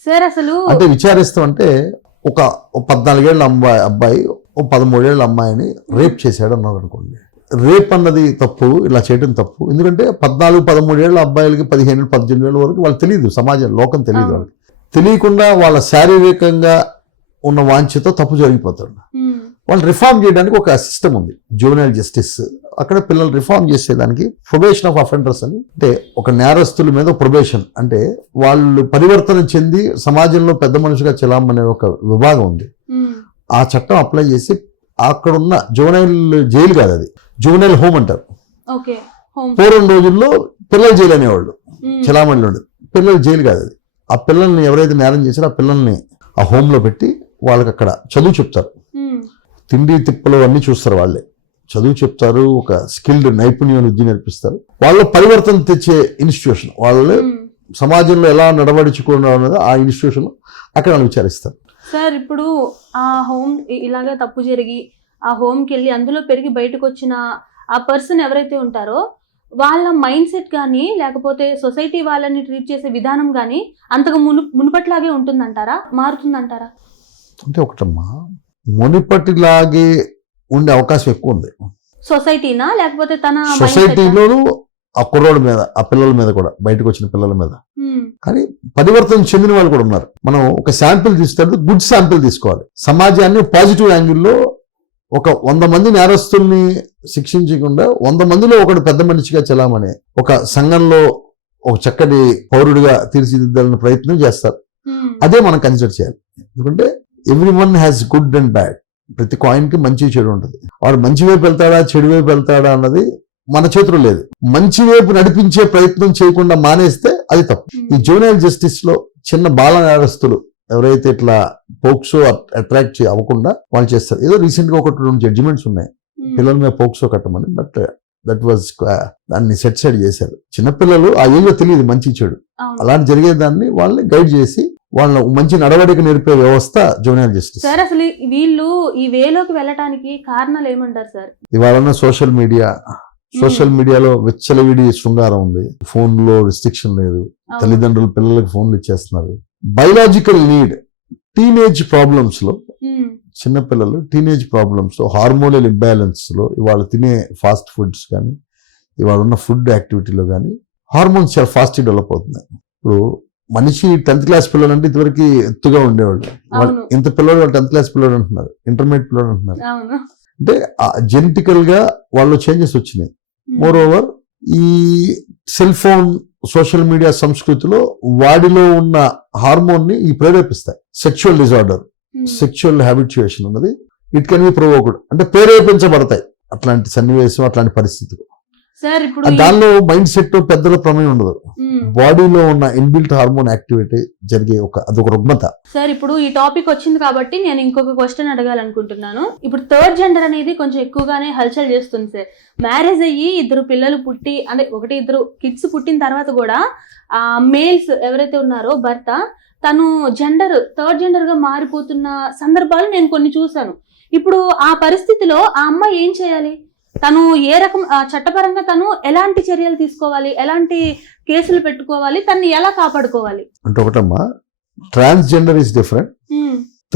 సార్ అసలు అంటే విచారిస్తాం అంటే ఒక 14 ఏళ్ళ అబ్బాయి 13 ఏళ్ళ అమ్మాయిని రేప్ చేశాడు అన్నాడు అనుకోండి, రేప్ అన్నది తప్పు, ఇలా చేయడం తప్పు. ఎందుకంటే 14-13 ఏళ్ళ అబ్బాయిలకి 15-18 ఏళ్ళ వరకు వాళ్ళు తెలియదు, సమాజం లోకం తెలియదు, వాళ్ళకి తెలియకుండా వాళ్ళ శారీరకంగా ఉన్న వాంఛతో తప్పు జరిగిపోతాడు. వాళ్ళు రిఫార్మ్ చేయడానికి ఒక సిస్టమ్ ఉంది, జూవెనైల్ జస్టిస్. అక్కడ పిల్లలు రిఫార్మ్ చేసేదానికి ప్రొబేషన్ ఆఫ్ అఫెండర్స్ అని, అంటే ఒక నేరస్తుల మీద ప్రొబేషన్ అంటే వాళ్ళు పరివర్తన చెంది సమాజంలో పెద్ద మనిషిగా చెలామనే ఒక విభాగం ఉంది. ఆ చట్టం అప్లై చేసి అక్కడున్న జూవెనైల్ జైలు కాదు, అది జూవెనైల్ హోమ్ అంటారు. పూర్వం రోజుల్లో పిల్లల జైలు అనేవాళ్ళు, చెలామణిలో పిల్లల జైలు కాదు అది. ఆ పిల్లల్ని ఎవరైతే నేరం చేశారో ఆ పిల్లల్ని ఆ హోమ్ లో పెట్టి వాళ్ళకి అక్కడ చదువు చెప్తారు, తిండి తిప్పలు అన్ని చూస్తారు, వాళ్ళే చదువు చెప్తారు, ఒక స్కిల్డ్ నైపుణ్యం విద్య నేర్పిస్తారు. వాళ్ళ పరివర్తన తెచ్చే ఇన్స్టిట్యూషన్, వాళ్ళు సమాజంలో ఎలా నడవడించుకోవడం అనేది ఆ ఇన్స్టిట్యూషన్ అక్కడ వాళ్ళు విచారిస్తారు. సార్ ఇప్పుడు ఆ హోమ్ ఇలాగా తప్పు జరిగి ఆ హోమ్కి వెళ్ళి అందులో పెరిగి బయటకు వచ్చిన ఆ పర్సన్ ఎవరైతే ఉంటారో వాళ్ళ మైండ్ సెట్ కానీ లేకపోతే సొసైటీ వాళ్ళని ట్రీట్ చేసే విధానం కానీ అంతకు మునుపట్లాగే ఉంటుందంటారా, మారుతుందంటారా? అంటే ఒకటమ్మా, మునిపటిలాగే ఉండే అవకాశం ఎక్కువ ఉంది. సొసైటీనా లేకపోతే తన సొసైటీలోనూ ఆ కుర్రోడి మీద, ఆ పిల్లల మీద కూడా, బయటకు వచ్చిన పిల్లల మీద. కానీ పరివర్తన చెందిన వాళ్ళు కూడా ఉన్నారు. మనం ఒక శాంపిల్ తీసుకుంటే గుడ్ శాంపిల్ తీసుకోవాలి. సమాజాన్ని పాజిటివ్ యాంగిల్లో ఒక 100 మంది నేరస్తుల్ని శిక్షించకుండా 100 మందిలో ఒకడు పెద్ద మనిషిగా చెలామని ఒక సంఘంలో ఒక చక్కటి పౌరుడిగా తీర్చిదిద్దాలని ప్రయత్నం చేస్తారు. అదే మనం కన్సిడర్ చేయాలి. ఎందుకంటే everyone has good and bad, ప్రతి కాయిన్ కి మంచి చెడు ఉంటుంది. వాడు మంచి వైపు వెళ్తాడా చెడు వైపు వెళ్తాడా అన్నది మన చేతిలో లేదు. మంచి వైపు నడిపించే ప్రయత్నం చేయకుండా మానేస్తే అది తప్పు. ఈ జూవెనైల్ జస్టిస్ లో చిన్న బాల నేరస్తులు ఎవరైతే ఇట్లా పోక్సో అట్రాక్ట్ అవ్వకుండా వాళ్ళు చేస్తారు. ఏదో రీసెంట్ గా 1-2 జడ్జిమెంట్స్ ఉన్నాయి పిల్లల మీద పోక్సో కట్టమని, బట్ దట్ వాజ్ దాన్ని సెట్ సైడ్ చేశారు. చిన్నపిల్లలు ఆ ఏజ్ లో తెలియదు మంచి చెడు, అలాంటి జరిగేదాన్ని వాళ్ళని గైడ్ చేసి వాళ్ళ మంచి నడవడిక నేర్పే వ్యవస్థ జూవెనైల్ జస్టిస్. సార్ అసలు వీళ్ళు ఈ వేలోకి వెళ్ళటానికి కారణాలు ఏమంటారు సార్? ఇవాళ సోషల్ మీడియాలో విచ్చలవిడి శృంగారం ఉంది, ఫోన్ లో రిస్ట్రిక్షన్ లేదు, తల్లిదండ్రులు పిల్లలకు ఫోన్లు ఇచ్చేస్తున్నారు. బయలాజికల్ నీడ్, టీనేజ్ ప్రాబ్లమ్స్ లో చిన్నపిల్లలు టీనేజ్ ప్రాబ్లమ్స్ లో, హార్మోనల్ ఇంబ్యాలెన్స్ లో, ఇవాళ తినే ఫాస్ట్ ఫుడ్స్ కానీ ఇవాళ ఉన్న ఫుడ్ యాక్టివిటీలో కానీ హార్మోన్స్ చాలా ఫాస్ట్ డెవలప్ అవుతున్నాయి. ఇప్పుడు మనిషి 10th క్లాస్ పిల్లలు అంటే ఇదివరకు ఎత్తుగా ఉండేవాళ్ళు, ఇంత పిల్లలు 10th క్లాస్ పిల్లలు అంటున్నారు, ఇంటర్మీడియట్ పిల్లలు అంటున్నారు. అంటే జెనెటికల్ గా వాళ్ళు చేంజెస్ వచ్చినాయి. మోర్ ఓవర్ ఈ సెల్ ఫోన్ సోషల్ మీడియా సంస్కృతిలో వాడిలో ఉన్న హార్మోన్ ని ఈ ప్రేరేపిస్తాయి. సెక్షువల్ డిజార్డర్, సెక్షువల్ హ్యాబిచుయేషన్ ఉన్నది, ఇట్ కెన్ బి ప్రొవోక్డ్, అంటే ప్రేరేపించబడతాయి అట్లాంటి సన్నివేశం, అట్లాంటి పరిస్థితులు. సార్ ఇప్పుడు దానిలో మైండ్ సెట్ పెద్దల ప్రమేయం ఉండదు. బాడీలో ఉన్న ఇన్బిల్ట్ హార్మోన్ యాక్టివిటీ జరిగే అదొక రుగ్మత. సార్ ఇప్పుడు ఈ టాపిక్ వచ్చింది కాబట్టి నేను ఇంకొక క్వశ్చన్ అడగాలనుకుంటున్నాను. ఇప్పుడు థర్డ్ జెండర్ అనేది కొంచెం ఎక్కువగానే హల్చల్ చేస్తుంది సార్. మ్యారేజ్ అయ్యి 2 పిల్లలు పుట్టి అంటే 1-2 కిడ్స్ పుట్టిన తర్వాత కూడా ఆ మేల్స్ ఎవరైతే ఉన్నారో భర్త తను థర్డ్ జెండర్ గా మారిపోతున్న సందర్భాలు నేను కొన్ని చూసాను. ఇప్పుడు ఆ పరిస్థితిలో ఆ అమ్మాయి ఏం చేయాలి? తను ఏ రకం చట్టపరంగా తను ఎలాంటి చర్యలు తీసుకోవాలి, ఎలాంటి కేసులు పెట్టుకోవాలి, తన్ని ఎలా కాపాడుకోవాలి? అంటే ఒకటమ్మా, transgender is different,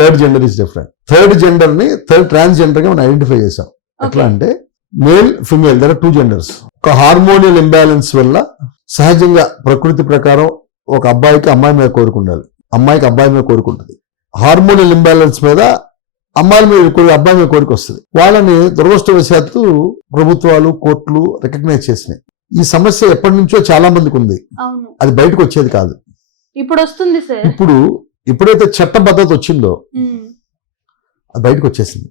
third gender is different. Third gender ని ట్రాన్స్జెండర్ గా మనం ఐడెంటిఫై చేసాం. ఎట్లా అంటే male female there are 2 genders. ఒక హార్మోనియల్ ఇంబ్యాలెన్స్ వల్ల సహజంగా ప్రకృతి ప్రకారం ఒక అబ్బాయికి అమ్మాయి మీద కోరుకుండాలి, అమ్మాయికి అబ్బాయి మీద కోరుకుంటుంది. హార్మోనియల్ ఇంబ్యాలెన్స్ మీద అమ్మాయిల మీద అబ్బాయి మీద కోరిక వస్తుంది. వాళ్ళని దురదృష్టవశాత్తు ప్రభుత్వాలు కోర్టులు రికగ్నైజ్ చేసినాయి. ఈ సమస్య ఎప్పటి నుంచో చాలా మందికి ఉంది, అది బయటకు వచ్చేది కాదు. ఇప్పుడు వస్తుంది సార్. ఎప్పుడైతే చట్టబద్ధత వచ్చిందో అది బయటకు వచ్చేసింది,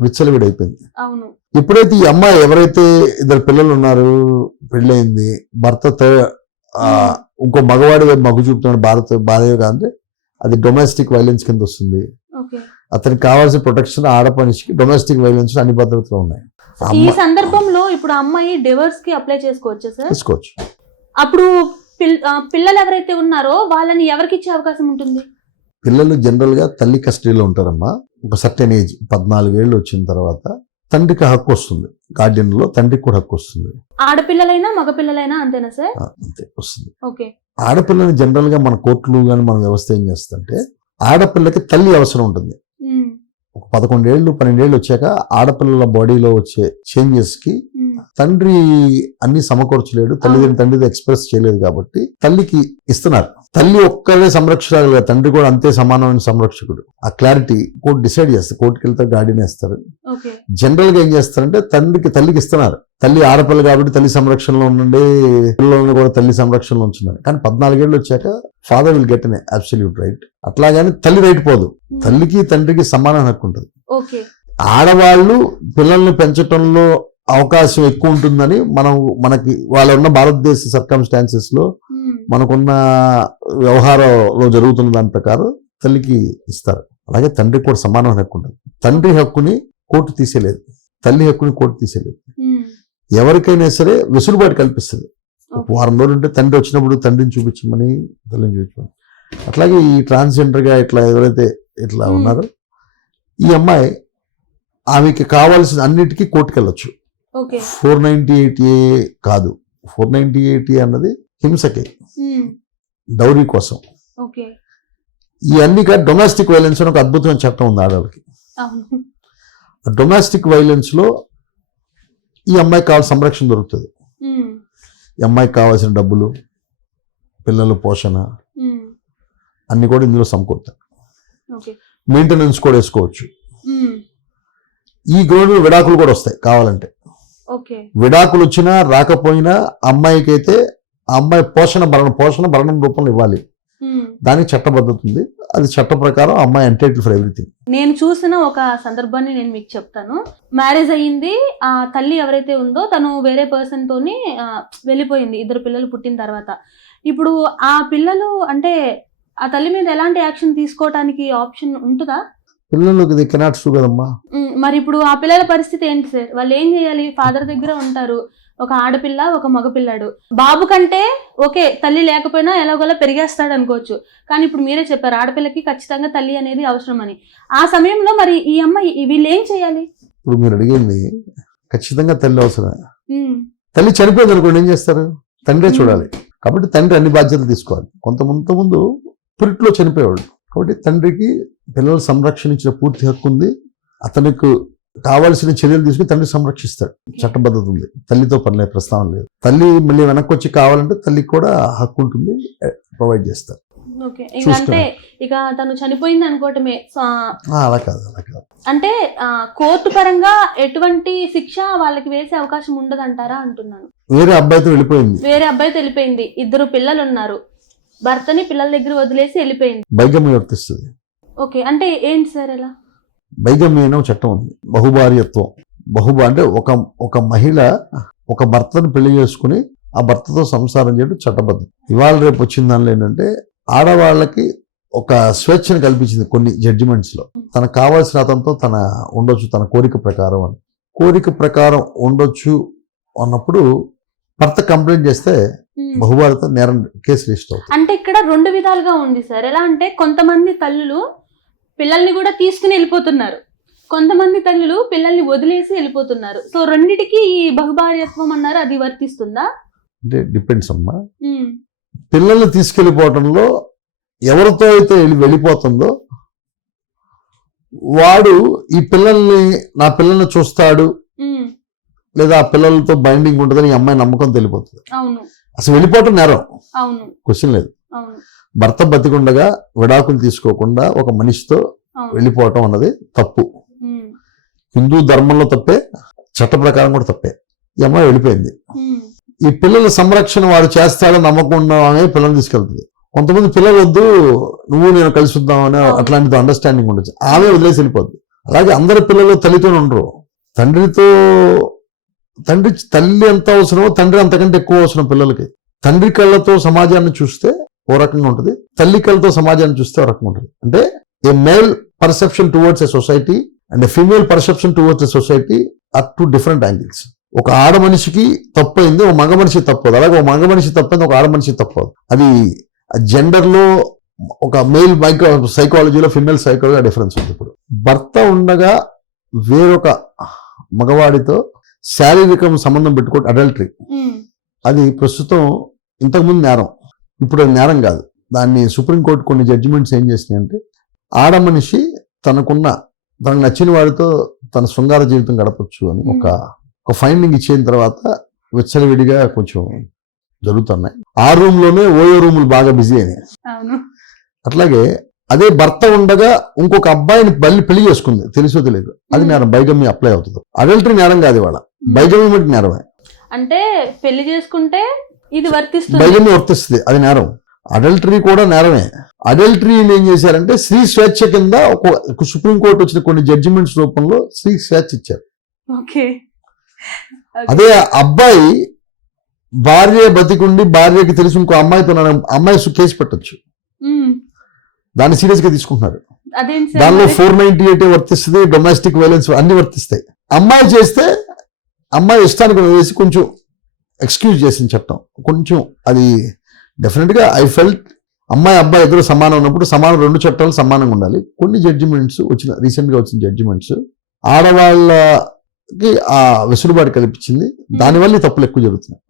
విచ్చలవిడైపోయింది. ఎప్పుడైతే ఈ అమ్మాయి ఎవరైతే 2 పిల్లలు ఉన్నారు, పెళ్ళయింది, భర్త ఇంకో మగవాడి మగ్గు చూపుతున్నాడు, భార్య కాదంటే అది డొమెస్టిక్ వైలెన్స్ కింద వస్తుంది. అతనికి కావాల్సిన ప్రొటెక్షన్ ఆడపనిషికి డొమెస్టిక్ వైలెన్స్ అన్ని భద్రతలు ఉన్నాయి. ఈ సందర్భంలో ఇప్పుడు అమ్మాయి డివోర్స్ కి అప్లై చేసుకోవచ్చు సార్? చేసుకోవచ్చు. అప్పుడు పిల్లలు ఎవరైతే ఉన్నారో వాళ్ళని ఎవరికి ఇచ్చే అవకాశం ఉంటుంది? పిల్లలు జనరల్ గా తల్లి కస్టడీలో ఉంటారమ్మా. ఒక సర్టెన్ ఏజ్ 14 ఏళ్ళు వచ్చిన తర్వాత తండ్రికి హక్కు వస్తుంది, గార్డియన్ లో తండ్రికి కూడా హక్కు వస్తుంది. ఆడపిల్లలైనా మగపిల్లలైనా అంతేనా సార్? అంతే వస్తుంది. ఓకే. ఆడపిల్లని జనరల్ గా మన కోర్టులు కానీ మన వ్యవస్థ ఏం చేస్తుంటే ఆడపిల్లకి తల్లి అవసరం ఉంటుంది. ఒక 11 ఏళ్ళు 12 ఏళ్ళు వచ్చాక ఆడపిల్లల బాడీలో వచ్చే చేంజెస్ కి తండ్రి అన్ని సమకూర్చలేడు, తండ్రిది ఎక్స్ప్రెస్ చేయలేదు కాబట్టి తల్లికి ఇస్తున్నారు. తల్లి ఒక్కరే సంరక్షకులు, తండ్రి కూడా అంతే సమానమైన సంరక్షకుడు. ఆ క్లారిటీ కోర్టు డిసైడ్ చేస్తారు, కోర్టుకి వెళ్తారు, గార్డియన్ వేస్తారు. జనరల్ గా ఏం చేస్తారంటే తల్లికి ఇస్తున్నారు. తల్లి ఆడపిల్ల కాబట్టి తల్లి సంరక్షణలో ఉండండి, పిల్లలను కూడా తల్లి సంరక్షణలో ఉంచున్నారు. కానీ 14 ఏళ్ళు వచ్చాక father will get an absolute right. అట్లాగాని తల్లి రైట్ పోదు, తల్లికి తండ్రికి సమాన హక్కు ఉంటుంది. ఆడవాళ్ళు పిల్లల్ని పెంచడంలో అవకాశం ఎక్కువ ఉంటుందని మనకి వాళ్ళ ఉన్న భారతదేశ సర్కమ్స్టాన్సెస్ లో మనకున్న వ్యవహారంలో జరుగుతున్న దాని ప్రకారం తల్లికి ఇస్తారు. అలాగే తండ్రికి కూడా సమాన హక్కు ఉంటుంది. తండ్రి హక్కుని కోర్టు తీసేయలేదు, తల్లి హక్కుని కోర్టు తీసేయలేదు. ఎవరికైనా సరే వెసులుబాటు కల్పిస్తుంది. ఒక వారం రోజులు ఉంటే తండ్రి వచ్చినప్పుడు తండ్రిని చూపించమని, తల్లిని చూపించమని. అట్లాగే ఈ ట్రాన్స్జెండర్ గా ఎవరైతే ఇట్లా ఉన్నారో ఈ అమ్మాయి ఆమెకి కావాల్సిన అన్నిటికీ కోర్టుకు వెళ్ళొచ్చు. 498A కాదు, 498A అన్నది హింసకే, డౌరీ కోసం. ఇవన్నీ డొమెస్టిక్ వైలెన్స్ అని ఒక అద్భుతమైన చట్టం ఉంది ఆడవాళ్ళకి. డొమెస్టిక్ వైలెన్స్ లో ఈ అమ్మాయికి కావాల్సిన సంరక్షణ దొరుకుతుంది. ఈ అమ్మాయికి కావాల్సిన డబ్బులు, పిల్లల పోషణ అన్ని కూడా ఇందులో సమకూరుతాయి. మెయింటెనెన్స్ కూడా వేసుకోవచ్చు. ఈ గ్రౌండ్ విడాకులు కూడా వస్తాయి కావాలంటే. విడాకులు వచ్చినా రాకపోయినా అమ్మాయికి అయితే ఆ అమ్మాయి పోషణ భరణం రూపంలో ఇవ్వాలి. దానికి చట్టబద్ధత ఉంది, అది చట్ట ప్రకారం అమ్మాయి ఎంటైటిల్ ఫర్ ఎవ్రీథింగ్. నేను చూసిన ఒక సందర్భాన్ని నేను మీకు చెప్తాను. మ్యారేజ్ అయ్యింది, ఆ తల్లి ఎవరైతే ఉందో తను వేరే పర్సన్ తోని వెళ్ళిపోయింది 2 పిల్లలు పుట్టిన తర్వాత. ఇప్పుడు ఆ పిల్లలు అంటే ఆ తల్లి మీద ఎలాంటి యాక్షన్ తీసుకోవడానికి ఆప్షన్ ఉంటుందా? పిల్లలకు ది కెనాట్ సూ కదమ్మా. మరి ఇప్పుడు ఆ పిల్లల పరిస్థితి ఏంటి సార్? వాళ్ళు ఏం చేయాలి? ఫాదర్ దగ్గర ఉంటారు, ఒక ఆడపిల్ల ఒక మగపిల్లాడు. బాబు కంటే ఓకే తల్లి లేకపోయినా ఎలాగోలా పెరిగేస్తాడు అనుకోవచ్చు, కానీ ఇప్పుడు మీరే చెప్పారు ఆడపిల్లకి ఖచ్చితంగా తల్లి అనేది అవసరం అని. ఆ సమయంలో మరి ఈ అమ్మాయి వీళ్ళు ఏం చేయాలి? ఇప్పుడు మీరు అడిగింది ఖచ్చితంగా తల్లి అవసరమే. తల్లి చనిపోయింది అనుకోండి, ఏం చేస్తారు? తండ్రే చూడాలి. కాబట్టి తండ్రి అన్ని బాధ్యతలు తీసుకోవాలి. ముందు పురిట్లో చనిపోయేవాడు కాబట్టి తండ్రికి పిల్లల సంరక్షణ ఇచ్చిన పూర్తి హక్కు ఉంది. అతనికి కావాల్సిన చర్యలు తీసుకుని తండ్రి సంరక్షిస్తాడు, చట్టబద్ధత ఉంది. తల్లితో పనిలే ప్రస్తావన లేదు. తల్లి మళ్ళీ వెనక్కి వచ్చి కావాలంటే తల్లికి కూడా హక్కు ఉంటుంది, ప్రొవైడ్ చేస్తారు. అంటే ఇక తను చనిపోయింది అనుకోవటమే. అలా కాదు. అంటే కోర్టు పరంగా ఎటువంటి శిక్ష వాళ్ళకి వేసే అవకాశం ఉండదంటారా అంటున్నాను. వేరే అబ్బాయితో వెళ్ళిపోయింది, 2 పిల్లలు ఉన్నారు, భర్తని పిల్లల దగ్గర వదిలేసి వెళ్ళిపోయింది. బైగమ్య వర్తిస్తుంది. ఓకే, అంటే ఏంటి సార్ ఎలా? బైగమ్య అనే చట్టం ఉంది, బహుభార్యత్వం. అంటే ఒక మహిళ ఒక భర్తను పెళ్లి చేసుకుని ఆ భర్తతో సంసారం చేయడం చట్టబద్ధం. ఇవాళ రేపు వచ్చిన దానిలో ఏంటంటే ఆడవాళ్ళకి ఒక స్వేచ్ఛను కల్పించింది కొన్ని జడ్జిమెంట్స్ లో. తనకు కావాల్సిన అతనితో తన ఉండొచ్చు, తన కోరిక ప్రకారం అని. కోరిక ప్రకారం ఉండొచ్చు అన్నప్పుడు భర్త కంప్లైంట్ చేస్తే బహుభారత నేరం కేసు రిజిస్టర్ అవుతుంది. అంటే ఇక్కడ రెండు విధాలుగా ఉంది సార్. ఎలా అంటే కొంతమంది తల్లులు పిల్లల్ని కూడా తీసుకుని వెళ్ళిపోతున్నారు, కొంతమంది తల్లులు పిల్లల్ని వదిలేసి వెళ్ళిపోతున్నారు. సో రెండిటికి ఈ బహుభార్యత్వం అన్నారు, అది వర్తిస్తుందా? అంటే డిపెండ్స్ అమ్మా. పిల్లల్ని తీసుకెళ్ళిపోవటంలో ఎవరితో అయితే వెళ్ళిపోతుందో వాడు ఈ పిల్లల్ని, నా పిల్లల్ని చూస్తాడు లేదా ఆ పిల్లలతో బైండింగ్ ఉంటుందని ఈ అమ్మాయి నమ్మకం తెలిపోతుంది. అసలు వెళ్ళిపోవటం నేరం, క్వశ్చన్ లేదు. భర్త బతికుండగా విడాకులు తీసుకోకుండా ఒక మనిషితో వెళ్ళిపోవటం అన్నది తప్పు. హిందూ ధర్మంలో తప్పే, చట్ట ప్రకారం కూడా తప్పే. ఈ అమ్మాయి వెళ్ళిపోయింది. ఈ పిల్లల సంరక్షణ వాడు చేస్తాడని నమ్మకం ఉండగానే పిల్లల్ని తీసుకెళ్తుంది. కొంతమంది పిల్లలు వద్దు, నువ్వు నేను కలిసి వద్దామని అట్లాంటిది అండర్స్టాండింగ్ ఉండొచ్చు, ఆమె వదిలేసి వెళ్ళిపోద్ది. అలాగే అందరి పిల్లలు తల్లితో ఉండరు. తల్లి ఎంత అవసరమో తండ్రి అంతకంటే ఎక్కువ అవసరం పిల్లలకి. తండ్రి కళ్ళతో సమాజాన్ని చూస్తే ఓ రకంగా ఉంటుంది, తల్లి కళ్ళతో సమాజాన్ని చూస్తే ఓ రకంగా ఉంటుంది. అంటే a male perception towards a society and a female perception towards a society are two different angles. ఒక ఆడ మనిషికి తప్పు అయింది, ఒక మగ మనిషి తప్పదు. అలాగే ఒక మగ మనిషి తప్పైంది, ఒక ఆడ మనిషి తప్పదు. అది జెండర్ లో ఒక మేల్ సైకాలజీలో ఫిమేల్ సైకాలజీ డిఫరెన్స్ ఉంది. ఇప్పుడు భర్త ఉండగా వేరొక మగవాడితో శారీరక సంబంధం పెట్టుకోవడం అడల్టరీ. అది ప్రస్తుతం ఇంతకుముందు నేరం, ఇప్పుడు అది నేరం కాదు. దాన్ని సుప్రీంకోర్టు కొన్ని జడ్జిమెంట్స్ ఏం చేసినాయంటే ఆడ మనిషి తనకు నచ్చిన వాడితో తన శృంగార జీవితం గడపచ్చు అని ఒక ఫైండింగ్ ఇచ్చిన తర్వాత విచ్చలవిడిగా కొంచెం జరుగుతున్నాయి. ఆ రూమ్ లోనే ఓయో రూములు బాగా బిజీ అయినాయి. అట్లాగే అదే భర్త ఉండగా ఇంకొక అబ్బాయిని పెళ్లి చేసుకుంది, తెలుసో తెలియదు, అది నేరం, బైగమ్య అప్లై అవుతుంది. అడల్టరీ నేరం కాదు, ఇవాళ బైగమ్య మట్టి నేరమే. అంటే పెళ్లి చేసుకుంటే ఇది వర్తిస్తుంది, బైగమ్య వర్తిస్తుంది, అది నేరం. అడల్టరీ కూడా నేరమే. అడల్టరీని ఏం చేశారంటే స్త్రీ స్వేచ్ఛ కింద ఒక సుప్రీంకోర్టు వచ్చిన కొన్ని జడ్జిమెంట్స్ రూపంలో స్త్రీ స్వేచ్ఛ ఇచ్చారు. అదే అబ్బాయి భార్య బతికుండి భార్యకి తెలిసి ఇంకో అమ్మాయితో అమ్మాయి కేసు పెట్టచ్చు, దాన్ని సీరియస్ గా తీసుకుంటున్నారు. దానిలో 498 వర్తిస్తుంది, డొమెస్టిక్ వైలెన్స్ అన్ని వర్తిస్తాయి. అమ్మాయి చేస్తే అమ్మాయి ఇష్టానికి వేసి కొంచెం ఎక్స్క్యూజ్ చేసిన చట్టం కొంచెం అది డెఫినెట్ గా ఐ ఫెల్ట్ అమ్మాయి అబ్బాయి ఇద్దరు సమానం ఉన్నప్పుడు రెండు చట్టాలు సమానంగా ఉండాలి. కొన్ని జడ్జిమెంట్స్ రీసెంట్ గా వచ్చిన జడ్జిమెంట్స్ ఆడవాళ్ళకి ఆ వెసులుబాటు కల్పించింది, దానివల్ల తప్పులు ఎక్కువ జరుగుతున్నాయి.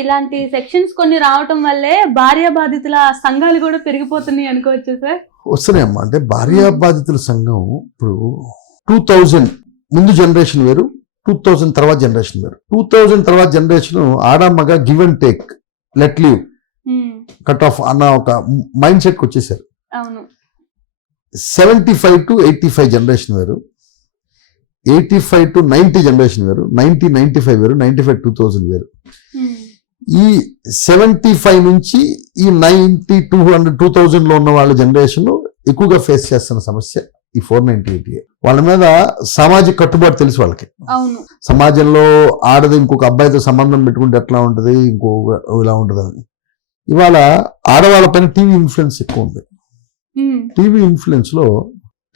ఇలాంటి సెక్షన్స్ కొన్ని రావటం వల్లే భార్య బాధితుల సంఘాలు కూడా పెరిగిపోతున్నాయి అనుకోవచ్చు సార్. వస్తున్నాయమ్మా. అంటే భార్య బాధితుల సంఘం ఇప్పుడు 2000 ముందు జనరేషన్ వేరు, 2000 తర్వాత జనరేషన్ వేరు. 2000 తర్వాత జనరేషన్ ఆడ మగ give and take, let leave, cut off అన్న ఒక మైండ్ సెట్ వచ్చేసారు. 75 to 85 జనరేషన్ వేరు, 85 to 90 జనరేషన్ వేరు, 90-95 వేరు, 95-2000 వేరు. ఈ 75 నుంచి ఈ 90-200-2000 లో ఉన్న వాళ్ళ జనరేషన్ ఎక్కువగా ఫేస్ చేస్తున్న సమస్య ఈ 498. వాళ్ళ మీద సామాజిక కట్టుబాటు తెలుసు వాళ్ళకి. సమాజంలో ఆడది ఇంకొక అబ్బాయితో సంబంధం పెట్టుకుంటే ఎట్లా ఉంటది, ఇలా ఉంటది అని. ఇవాళ ఆడవాళ్ళ పైన టీవీ ఇన్ఫ్లుయెన్స్ ఎక్కువ ఉంది. టీవీ ఇన్ఫ్లుయెన్స్ లో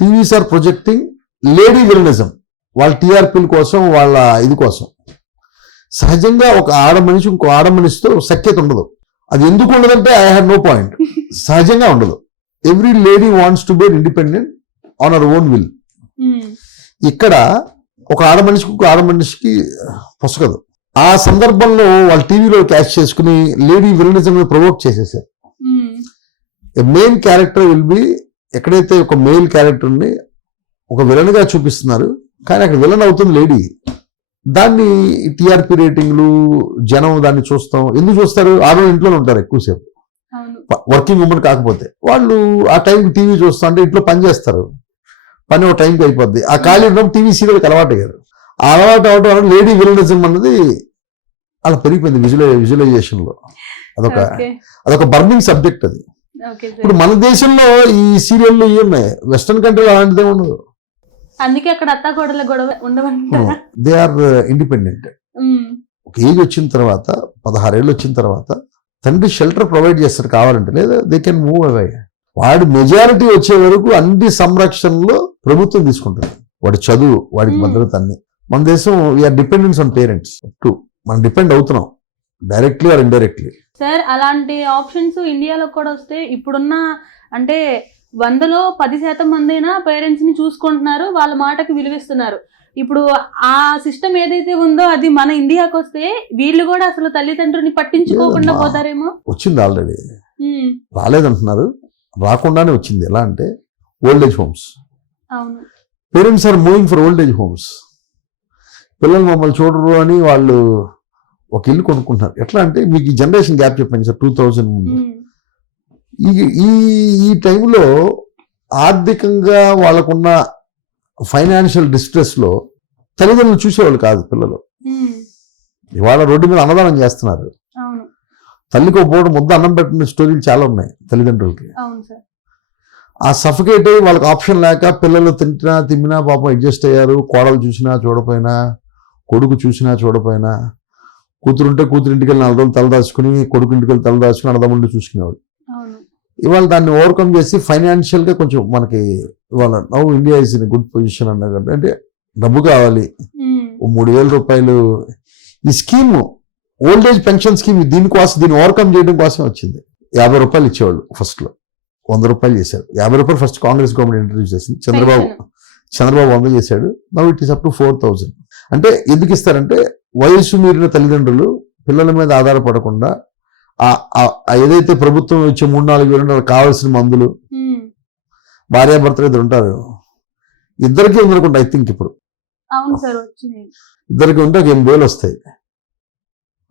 TVs are projecting lady villainism, వాళ్ళ టీఆర్పీల కోసం, వాళ్ళ ఇది కోసం. సహజంగా ఒక ఆడ మనిషి ఇంకో ఆడ మనిషితో సఖ్యత ఉండదు. అది ఎందుకు ఉండదంటే ఐ హ్యావ్ నో పాయింట్, సహజంగా ఉండదు. Every lady wants to be independent on our own will. ఇక్కడ ఒక ఆడ మనిషికి ఇంకో ఆడ మనిషికి పొసగదు. ఆ సందర్భంలో వాళ్ళు టీవీలో క్యాచ్ చేసుకుని లేడీ విలనిజం ప్రొవోక్ చేసేసారు. మెయిన్ క్యారెక్టర్ విల్ బి, ఎక్కడైతే ఒక మెయిల్ క్యారెక్టర్ని ఒక విలన్ గా చూపిస్తున్నారు కానీ అక్కడ విలన్ అవుతుంది లేడీ. దాన్ని టీఆర్పీ రేటింగ్లు, జనం దాన్ని చూస్తాం. ఎందుకు చూస్తారు? ఆడవాళ్ళు ఇంట్లోనే ఉంటారు ఎక్కువసేపు, వర్కింగ్ ఉమెన్ కాకపోతే. వాళ్ళు ఆ టైంకి టీవీ చూస్తా అంటే ఇంట్లో పని చేస్తారు, పని ఒక టైంకి అయిపోద్ది. ఆ ఖాళీ ఉన్నప్పుడు టీవీ సీరియల్కి అలవాటు అయ్యారు. ఆ అలవాటు అవడం వల్ల లేడీ విలనిజం అన్నది అలా పెరిగిపోయింది విజువలైజేషన్ లో. అదొక బర్నింగ్ సబ్జెక్ట్ అది. ఇప్పుడు మన దేశంలో ఈ సీరియల్లో ఉన్నాయి, వెస్ట్రన్ కంట్రీలో అలాంటిదే ఉండదు. అందుకే అక్కడ అత్తాకోడల గొడవ ఉండమంటారా? They are independent. ఒక ఏజ్ వచ్చిన తర్వాత 16 ఏళ్ళు వచ్చిన తర్వాత తండ్రి షెల్టర్ ప్రొవైడ్ చేస్తారు కావాలంటే, లేదా దే కెన్ మూవ్ అవే. వాడి మెజారిటీ వచ్చే వరకు అన్ని సంరక్షణలో ప్రభుత్వం తీసుకుంటుంది. వాడి చదువు, వాడికి భద్రత అన్ని. మన దేశం వీఆర్ డిపెండెన్స్ ఆన్ పేరెంట్స్. మనం డిపెండ్ అవుతున్నాం డైరెక్ట్లీ ఆర్ ఇండైరెక్ట్లీ. సార్ అలాంటి ఆప్షన్స్ ఇండియాలో కూడా వస్తే ఇప్పుడున్న అంటే 100లో 10% మంది అయినా పేరెంట్స్ ని చూసుకుంటున్నారు, వాళ్ళ మాటకి విలువిస్తున్నారు. ఇప్పుడు ఆ సిస్టమ్ ఏదైతే ఉందో అది మన ఇండియాకి వస్తే వీళ్ళు కూడా అసలు తల్లిదండ్రుని పట్టించుకోకుండా పోతారేమో. వచ్చింది ఆల్రెడీ, రాలేదంటున్నారు, రాకుండానే వచ్చింది. ఎలా అంటే ఓల్డ్ ఏజ్ హోమ్స్. అవును, parents are moving for old age homes. పిల్లలు మమ్మల్ని చూడరు అని వాళ్ళు ఒక ఇల్లు కొనుక్కుంటున్నారు. ఎట్లా అంటే మీకు ఈ జనరేషన్ గ్యాప్ చెప్పండి సార్. 2000 ముందు ఈ టైంలో ఆర్థికంగా వాళ్ళకున్న ఫైనాన్షియల్ డిస్ట్రెస్ లో తల్లిదండ్రులు చూసేవాళ్ళు కాదు పిల్లలు. ఇవాళ రోడ్డు మీద అన్నదానం చేస్తున్నారు. తల్లికి ఒక పూట ముద్ద అన్నం పెట్టిన స్టోరీలు చాలా ఉన్నాయి తల్లిదండ్రులకి. ఆ సఫికేట్ అయ్యి వాళ్ళకి ఆప్షన్ లేక పిల్లలు తిమ్మినా పాపం అడ్జస్ట్ అయ్యారు. కోడలు చూసినా చూడపోయినా, కొడుకు చూసినా చూడపోయినా, కూతురుంటే కూతురింటికి వెళ్ళి 4 రోజులు తలదాచుకుని, కొడుకుంటికి వెళ్ళి తలదాచుకుని అన్నదమ్ముళ్ళు చూసుకునేవాడు. ఇవాళ దాన్ని ఓవర్కమ్ చేసి ఫైనాన్షియల్ గా కొంచెం మనకి ఇవాళ now India is in good position అన్నారు. అంటే డబ్బు కావాలి, 3,000 రూపాయలు ఈ scheme, old age pension scheme దీన్ని ఓవర్కమ్ చేయడం కోసం వచ్చింది. 50 రూపాయలు ఇచ్చేవాళ్ళు ఫస్ట్ లో, 100 రూపాయలు చేశారు. 50 రూపాయలు ఫస్ట్ కాంగ్రెస్ గవర్నమెంట్ ఇంట్రడ్యూస్ చేసింది. చంద్రబాబు 100 చేశాడు. Now it is up to 4,000. అంటే ఎందుకు ఇస్తారంటే వయసు మీరిన తల్లిదండ్రులు పిల్లల మీద ఆధారపడకుండా ఏదైతే ప్రభుత్వం వచ్చే 3-4 వేలు కావాల్సిన మందులు, భార్యాభర్తలు ఇద్దరు ఉంటారు, ఇద్దరికి ఉందనుకుంటా. ఐ థింక్ ఇప్పుడు ఇద్దరికి ఉంటే ఒక 8,000 వస్తాయి.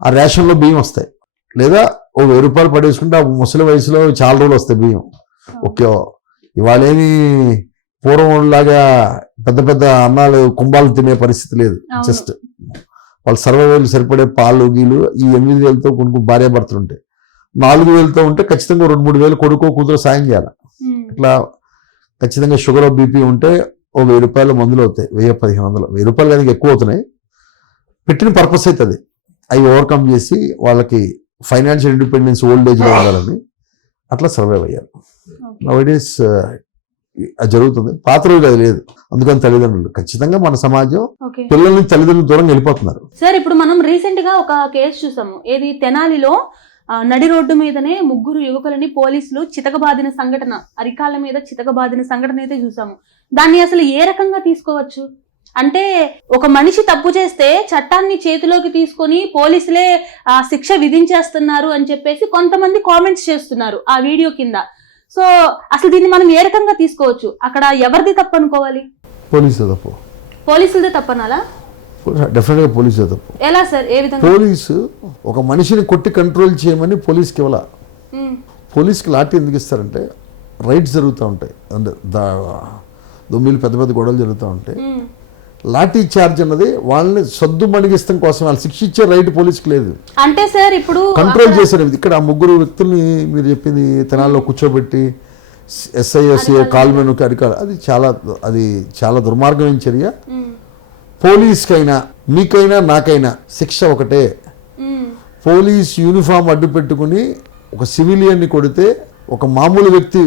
ఆ రేషన్లో బియ్యం వస్తాయి. లేదా ఓ 1,000 రూపాయలు పడేసుకుంటే ఆ ముసలి వయసులో చాలా రోజులు వస్తాయి బియ్యం. ఓకే, ఇవాళేమి పూర్వంలాగా పెద్ద పెద్ద అన్నాలు కుంభాలు తినే పరిస్థితి లేదు. జస్ట్ వాళ్ళు సర్వైవల్ సరిపడే పాలు గీలు ఈ 8,000తో కొనుక్కు భార్యాభర్తలు ఉంటాయి. 4,000తో ఉంటే ఖచ్చితంగా 2-3 వేలు కొడుకో కూతురు సాయం చేయాలి. ఇట్లా ఖచ్చితంగా షుగర్ బీపీ ఉంటే ఓ 1,000 రూపాయల మందులు అవుతాయి. 1,000-1,500, 1,000 రూపాయలు కానీ ఎక్కువ అవుతున్నాయి. పెట్టిన పర్పస్ అవుతుంది. అవి ఓవర్కమ్ చేసి వాళ్ళకి ఫైనాన్షియల్ ఇండిపెండెన్స్ ఓల్డ్ ఏజ్ లో ఉండాలని అట్లా సర్వైవ్ అయ్యారు. నౌడేస్ అది జరుగుతుంది. పాత రోజు అది లేదు. అందుకని తల్లిదండ్రులు ఖచ్చితంగా మన సమాజం పిల్లల్ని తల్లిదండ్రులు దూరం వెళ్ళిపోతున్నారు. సార్ ఇప్పుడు మనం రీసెంట్ గా ఒక కేసు చూసాము. ఏది తెనాలిలో నడి రోడ్డు మీదనే 3 యువకులని పోలీసులు చితకబాదిన సంఘటన, అరికాళ్ళ మీద చితకబాదిన సంఘటన అయితే చూసాము. దాన్ని అసలు ఏ రకంగా తీసుకోవచ్చు? అంటే ఒక మనిషి తప్పు చేస్తే చట్టాన్ని చేతిలోకి తీసుకొని పోలీసులే శిక్ష విధించేస్తున్నారు అని చెప్పేసి కొంతమంది కామెంట్స్ చేస్తున్నారు ఆ వీడియో కింద. సో అసలు దీన్ని మనం ఏ రకంగా తీసుకోవచ్చు? అక్కడ ఎవరిది తప్పు అనుకోవాలి? పోలీసులదే తప్పనాలా? డెఫినెట్గా పోలీసు తప్పు. ఎలా సార్? ఏ విధంగా? పోలీసు ఒక మనిషిని కొట్టి కంట్రోల్ చేయమని పోలీస్కి ఇవ్వాల. పోలీస్కి లాఠీ ఎందుకు ఇస్తారంటే రైట్స్ జరుగుతూ ఉంటాయి, దొమ్మిలు పెద్ద పెద్ద గొడవలు జరుగుతూ ఉంటాయి. లాఠీ చార్జ్ అన్నది వాళ్ళని సద్దు మణిగిస్తాం కోసం, వాళ్ళు శిక్ష ఇచ్చే రైట్ పోలీసుకి లేదు. అంటే సార్ ఇప్పుడు కంట్రోల్ చేశారు. ఇక్కడ 3 వ్యక్తుల్ని మీరు చెప్పింది తెనాల్లో కూర్చోబెట్టి SIA కాల్మెను అరికాలు, అది చాలా దుర్మార్గమైన చర్య. పోలీస్కైనా మీకైనా నాకైనా శిక్ష ఒకటే. పోలీస్ యూనిఫామ్ అడ్డు పెట్టుకుని ఒక సివిలియన్ని కొడితే, ఒక మామూలు వ్యక్తి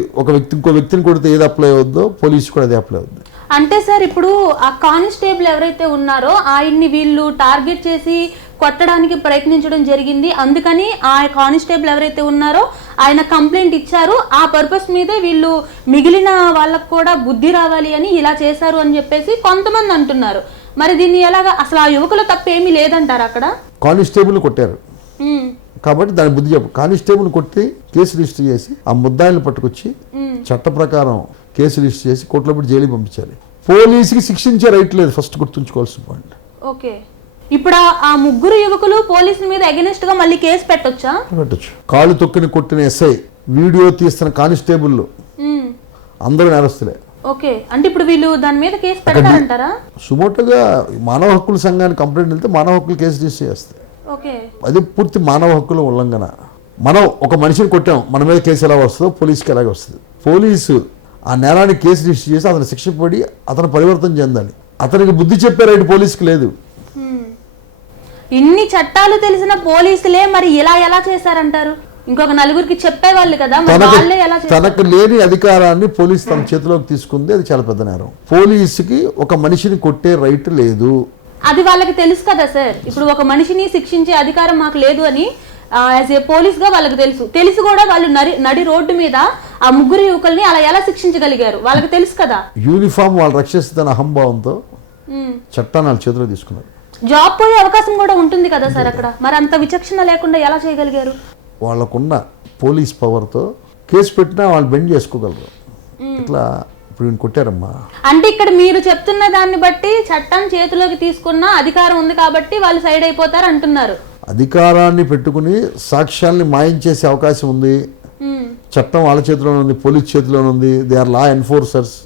ఇంకో వ్యక్తిని కొడితే ఏది అప్లై అవుద్దో పోలీసు కూడా అదే అప్లై అవుద్ది. అంటే సార్ ఇప్పుడు ఆ కానిస్టేబుల్ ఎవరైతే ఉన్నారో ఆయన్ని వీళ్ళు టార్గెట్ చేసి కొట్టడానికి ప్రయత్నించడం జరిగింది. అందుకని ఆ కానిస్టేబుల్ ఎవరైతే ఉన్నారో ఆయన కంప్లైంట్ ఇచ్చారు. ఆ పర్పస్ మీదే వీళ్ళు మిగిలిన వాళ్ళకు కూడా బుద్ధి రావాలి అని ఇలా చేశారు అని చెప్పేసి కొంతమంది అంటున్నారు. మరి దీన్ని ఎలాగా? అసలు ఆ యువకుల తప్పేమీ లేదంటారు. అక్కడ కానిస్టేబుల్ కొట్టారు కాబట్టి దాని బుద్ధి చెప్పు. కానిస్టేబుల్ కొట్టి కేసు రిజిస్టర్ చేసి ఆ ముద్దాయిలను పట్టుకొచ్చి చట్ట ప్రకారం కేసు రిజిస్టర్ చేసి కోర్టులో పెట్టి జైలుకి పంపించాలి. పోలీసుకి శిక్షించే రైట్ లేదు. ఫస్ట్ గుర్తుంచుకోవాల్సిన పాయింట్. ఓకే, ఇప్పుడు ఆ 3 యువకులు పోలీసుల మీద అగెనిస్ట్ గా మళ్ళీ కేసు పెట్టొచ్చు. కాళ్ళు తొక్కిని కొట్టిన SI, వీడియో తీస్తున్న కానిస్టేబుల్ అందరూ నేరస్తులే. ఓకే, అంటే ఇప్పుడు వీళ్ళు దాని మీద కేసు పెడతారంటారా? సుమోటోగా మానవ హక్కుల సంఘానికి కంప్లైంట్ వెళ్తే మానవ హక్కులు కేసు రిజిస్టర్ చేస్తాయి. అది పూర్తి మానవ హక్కుల ఉల్లంఘన. మనం ఒక మనిషిని కొట్టాం, మన మీద కేసు ఎలా వస్తుందో పోలీసుకి ఎలాగ వస్తుంది. పోలీసు ఆ నేరానికి కేసు రిజిస్టర్ చేసి అతను శిక్ష పడి అతను పరివర్తన చెందాలి. అతనికి బుద్ధి చెప్పే రైట్ పోలీసుకి లేదు. ఇన్ని చట్టాలు తెలిసిన పోలీసులే మరి ఇలా ఎలా చేశారంటారు? ఇంకొక నలుగురికి చెప్పేవాళ్ళు కదా, మరి వాళ్ళే ఎలా చేశారు? తనకు లేని అధికారాన్ని పోలీసు తన చేతిలోకి తీసుకుంది, అది చాలా పెద్ద నేరం. పోలీసుకి ఒక మనిషిని కొట్టే రైట్ లేదు. అది వాళ్ళకి తెలుసు కదా సార్. ఇప్పుడు ఒక మనిషిని శిక్షించే అధికారం మాకు లేదు అని యాజ్ ఏ పోలీస్ గా వాళ్ళకి తెలిసి కూడా వాళ్ళు నడి రోడ్డు మీద ఆ ముగ్గురు యువకుల్ని అలా ఎలా శిక్షించగలిగారు? వాళ్ళకి తెలుసు కదా. యూనిఫామ్ వాళ్ళు రక్షిస్తున్న అహంభావంతో చట్టాన్ని వాళ్ళ చేతిలో తీసుకున్నారు. జాబ్ పోయే అవకాశం కూడా ఉంటుంది కదా సార్ అక్కడ. మరి అంత విచక్షణ లేకుండా ఎలా చేయగలిగారు? వాళ్ళకున్న పోలీస్ పవర్తో కేసు పెట్టినా వాళ్ళు బెండ్ చేసుకోగలరు. ఇట్లా ఇప్పుడు ఈయన కొట్టారమ్మా అంటే ఇక్కడ మీరు చెప్తున్న దాన్ని బట్టి చట్టం చేతిలోకి తీసుకున్న అధికారం ఉంది కాబట్టి వాళ్ళు సైడ్ అయిపోతారు అంటున్నారు. అధికారాన్ని పెట్టుకుని సాక్ష్యాల్ని మాయం చేసే అవకాశం ఉంది. చట్టం వాళ్ళ చేతిలోనే ఉంది, పోలీస్ చేతిలోనే ఉంది. దే ఆర్ లా ఎన్ఫోర్సర్స్.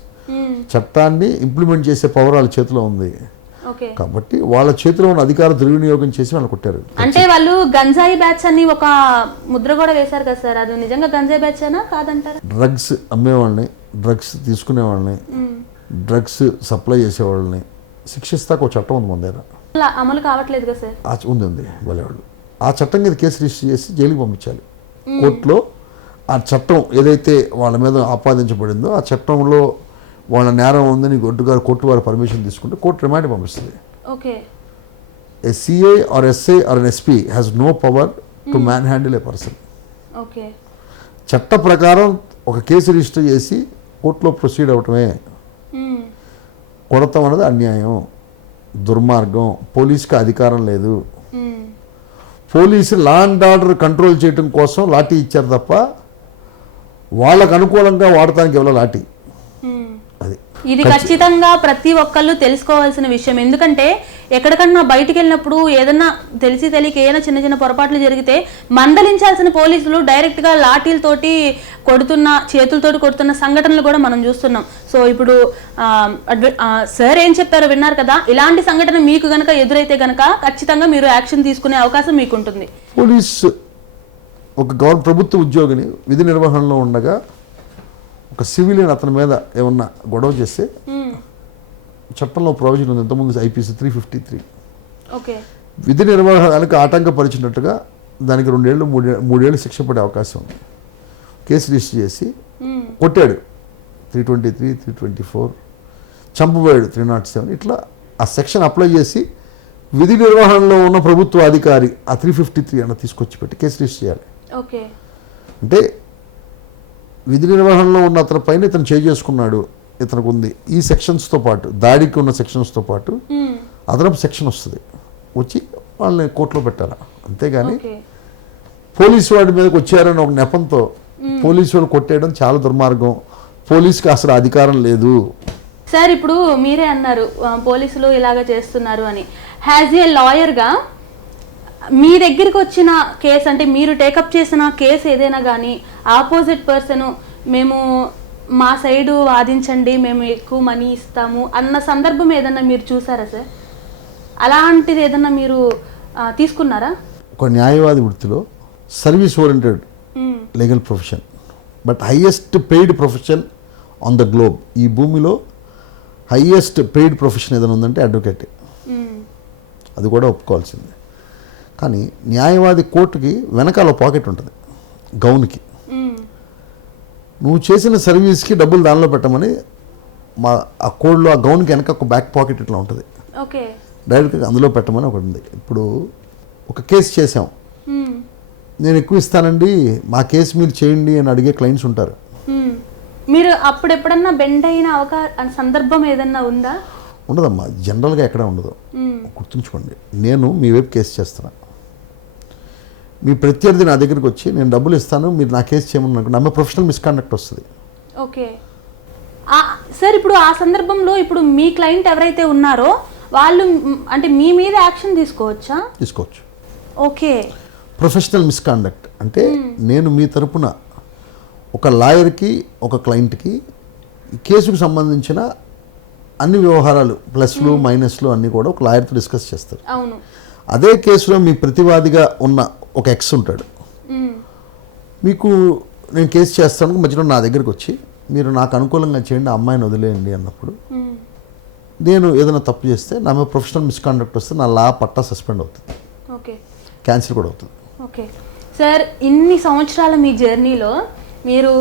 చట్టాన్ని ఇంప్లిమెంట్ చేసే పవర్ వాళ్ళ చేతిలో ఉంది. కాబట్టి వాళ్ళ చేతిలో ఉన్న అధికార దుర్వినియోగం చేసి వాళ్ళు కొట్టారు. అంటే వాళ్ళు గంజాయి బ్యాచ్ అని ఒక ముద్ర కూడా వేశారు కదా సార్, అది నిజంగా గంజాయి బ్యాచ్ అయినా కాదంటారా? డ్రగ్స్ అమ్మేవాళ్ళని, డ్రగ్స్ తీసుకునేవాళ్ళని, డ్రగ్స్ సప్లై చేసేవాళ్ళని శిక్షిస్తాక ఒక చట్టం ఉంది మన దగ్గర. అమలు కావట్లేదు కదా సార్? ఉంది వాళ్ళేవాళ్ళు. ఆ చట్టం మీద కేసు రిజిస్టర్ చేసి జైలుకి పంపించాలి. కోర్టులో ఆ చట్టం ఏదైతే వాళ్ళ మీద ఆపాదించబడిందో ఆ చట్టంలో వాళ్ళ నేరం ఉందని కోర్టు వారి పర్మిషన్ తీసుకుంటే కోర్టు రిమాండ్ పంపిస్తుంది. A CI or SI or an SP has no power to manhandle a person. చట్ట ప్రకారం ఒక కేసు రిజిస్టర్ చేసి కోర్టులో ప్రొసీడ్ అవటమే. కొడతాం అనేది అన్యాయం, దుర్మార్గం. పోలీస్కి అధికారం లేదు. Police law and order control చేయడం కోసం లాఠీ ఇచ్చారు తప్ప వాళ్ళకు అనుకూలంగా వాడటానికి ఎవరో లాఠీ. ఇది ఖచ్చితంగా ప్రతి ఒక్కళ్ళు తెలుసుకోవాల్సిన విషయం. ఎందుకంటే ఎక్కడికన్నా బయటికి వెళ్ళినప్పుడు ఏదన్నా తెలిసి తెలియక ఏదైనా చిన్న చిన్న పొరపాట్లు జరిగితే మందలించాల్సిన పోలీసులు డైరెక్ట్ గా లాఠీలతోటి చేతులతోటి కొడుతున్న సంఘటనలు కూడా మనం చూస్తున్నాం. సో ఇప్పుడు సార్ ఏం చెప్పారో విన్నారు కదా. ఇలాంటి సంఘటన మీకు గనక ఎదురైతే గనక ఖచ్చితంగా మీరు యాక్షన్ తీసుకునే అవకాశం మీకు ఉంటుంది. పోలీస్ ఒక ప్రభుత్వ ఉద్యోగిని విధి నిర్వహణలో ఉండగా ఒక సివిలియన్ అతని మీద ఏమన్నా గొడవ చేస్తే చట్టంలో ప్రొవిజన్ ఉంది. ఇంతకుముందు ఐపీసీ 353 విధి నిర్వహణకు ఆటంకపరిచినట్టుగా దానికి 2 ఏళ్ళు 3 ఏళ్ళు శిక్ష పడే అవకాశం ఉంది. కేసు రిజిస్టర్ చేసి కొట్టాడు 323, 324, చంపబోయాడు 307. ఇట్లా ఆ సెక్షన్ అప్లై చేసి విధి నిర్వహణలో ఉన్న ప్రభుత్వ అధికారి ఆ 353 అన్న తీసుకొచ్చి పెట్టి కేసు రిజిస్టర్ చేయాలి. అంటే విధి నిర్వహణలో ఉన్న అతని పైన ఇతను చేసుకున్నాడు, ఇతనికి ఉంది. ఈ సెక్షన్స్తో పాటు దాడికి ఉన్న సెక్షన్స్తో పాటు అదనపు సెక్షన్ వస్తుంది, వచ్చి వాళ్ళని కోర్టులో పెట్టాలి. అంతేగాని పోలీసు వాడి మీదకి వచ్చారని ఒక నెపంతో పోలీసు వాళ్ళు కొట్టేయడం చాలా దుర్మార్గం. పోలీసుకి అసలు అధికారం లేదు. సార్ ఇప్పుడు మీరే అన్నారు పోలీసులు ఇలాగ చేస్తున్నారు అని. యాజ్ ఏ లాయర్గా మీ దగ్గరికి వచ్చిన కేసు, అంటే మీరు టేకప్ చేసిన కేసు ఏదైనా కానీ ఆపోజిట్ పర్సన్ మేము మా సైడు వాదించండి, మేము ఎక్కువ మనీ ఇస్తాము అన్న సందర్భం ఏదన్నా మీరు చూసారా సార్? అలాంటిది ఏదన్నా మీరు తీసుకున్నారా? ఒక న్యాయవాది వృత్తిలో service oriented legal profession, but highest paid profession on the globe. ఈ భూమిలో హైయెస్ట్ పెయిడ్ ప్రొఫెషన్ ఏదైనా ఉందంటే అడ్వకేట్. అది కూడా ఒప్పుకోవాల్సిందే. కానీ న్యాయవాది కోర్టుకి వెనకాల పాకెట్ ఉంటుంది, గౌన్కి. నువ్వు చేసిన సర్వీస్కి డబ్బులు దానిలో పెట్టమని ఆ కోడ్లో ఆ గౌన్కి వెనక ఒక బ్యాక్ పాకెట్ ఇట్లా ఉంటుంది, డైరెక్ట్గా అందులో పెట్టమని ఒకటి ఉంది. ఇప్పుడు ఒక కేసు చేసాం, నేను ఎక్కువ ఇస్తానండి మా కేసు మీరు చేయండి అని అడిగే క్లయింట్స్ ఉంటారు. మీరు అప్పుడు ఎప్పుడన్నా బెండ్ అయిన సందర్భం ఏదన్నా ఉందా? ఉండదమ్మా, జనరల్గా ఎక్కడ ఉండదు. గుర్తుంచుకోండి, నేను మీ వైపు కేసు చేస్తున్నా, మీ ప్రత్యర్థి నా దగ్గరికి వచ్చి నేను డబ్బులు ఇస్తాను మీరు నా కేసు చేయమని నా ప్రొఫెషనల్ మిస్కాండక్ట్ వస్తుంది. ఓకే సార్, ఇప్పుడు ఆ సందర్భంలో ఇప్పుడు మీ క్లయింట్ ఎవరైతే ఉన్నారో వాళ్ళు అంటే మీ మీద యాక్షన్ తీసుకోవచ్చా? తీసుకోవచ్చు. ఓకే, ప్రొఫెషనల్ మిస్కాండక్ట్ అంటే నేను మీ తరపున ఒక లాయర్కి ఒక క్లయింట్కి కేసుకు సంబంధించిన అన్ని వ్యవహారాలు ప్లస్లు మైనస్లు అన్నీ కూడా ఒక లాయర్తో డిస్కస్ చేస్తారు. అవును. అదే కేసులో మీ ప్రతివాదిగా ఉన్న ఒక ఎక్స్ ఉంటాడు, మీకు నేను కేసు చేస్తాను మధ్యలో నా దగ్గరికి వచ్చి మీరు నాకు అనుకూలంగా చేయండి, అమ్మాయిని వదిలేయండి అన్నప్పుడు నేను ఏదైనా తప్పు చేస్తే నా మీద ప్రొఫెషనల్ మిస్కాండక్ట్ వస్తే నా లా పట్టా సస్పెండ్ అవుతుంది, ఓకే, క్యాన్సిల్ కూడా అవుతుంది. ఓకే సార్, ఇన్ని సంవత్సరాల మీ జర్నీలో మీరు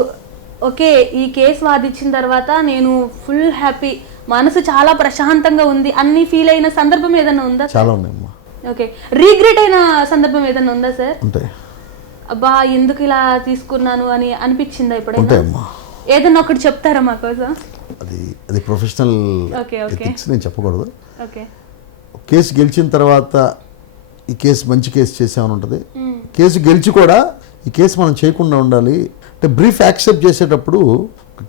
ఓకే ఈ కేసు వాదించిన తర్వాత నేను ఫుల్ హ్యాపీ, మనసు చాలా ప్రశాంతంగా ఉంది అన్ని ఫీల్ అయిన సందర్భం ఏదైనా ఉందా? చాలా ఉన్నాయమ్మా. ఓకే, రీగ్రెట్ అయిన సందర్భం ఏదైనా ఉందా సార్? ఉంటాయి. అబ్బా ఎందుకు ఇలా తీసుకున్నాను అని అనిపించిందా ఎప్పుడైనా? ఉంటాయమ్మా. ఏదన్నా ఒకటి చెప్తారా మా కోసం? అది ప్రొఫెషనల్ ఓకే ఓకే ఎథిక్స్, నేను చెప్పకూడదు. ఓకే, కేసు గెలిచిన తర్వాత ఈ కేసు మంచి కేసు చేసామని ఉంటుంది. కేసు గెలిచి కూడా ఈ కేసు మనం చేయకుండా ఉండాలి అంటే బ్రీఫ్ యాక్సెప్ట్ చేసేటప్పుడు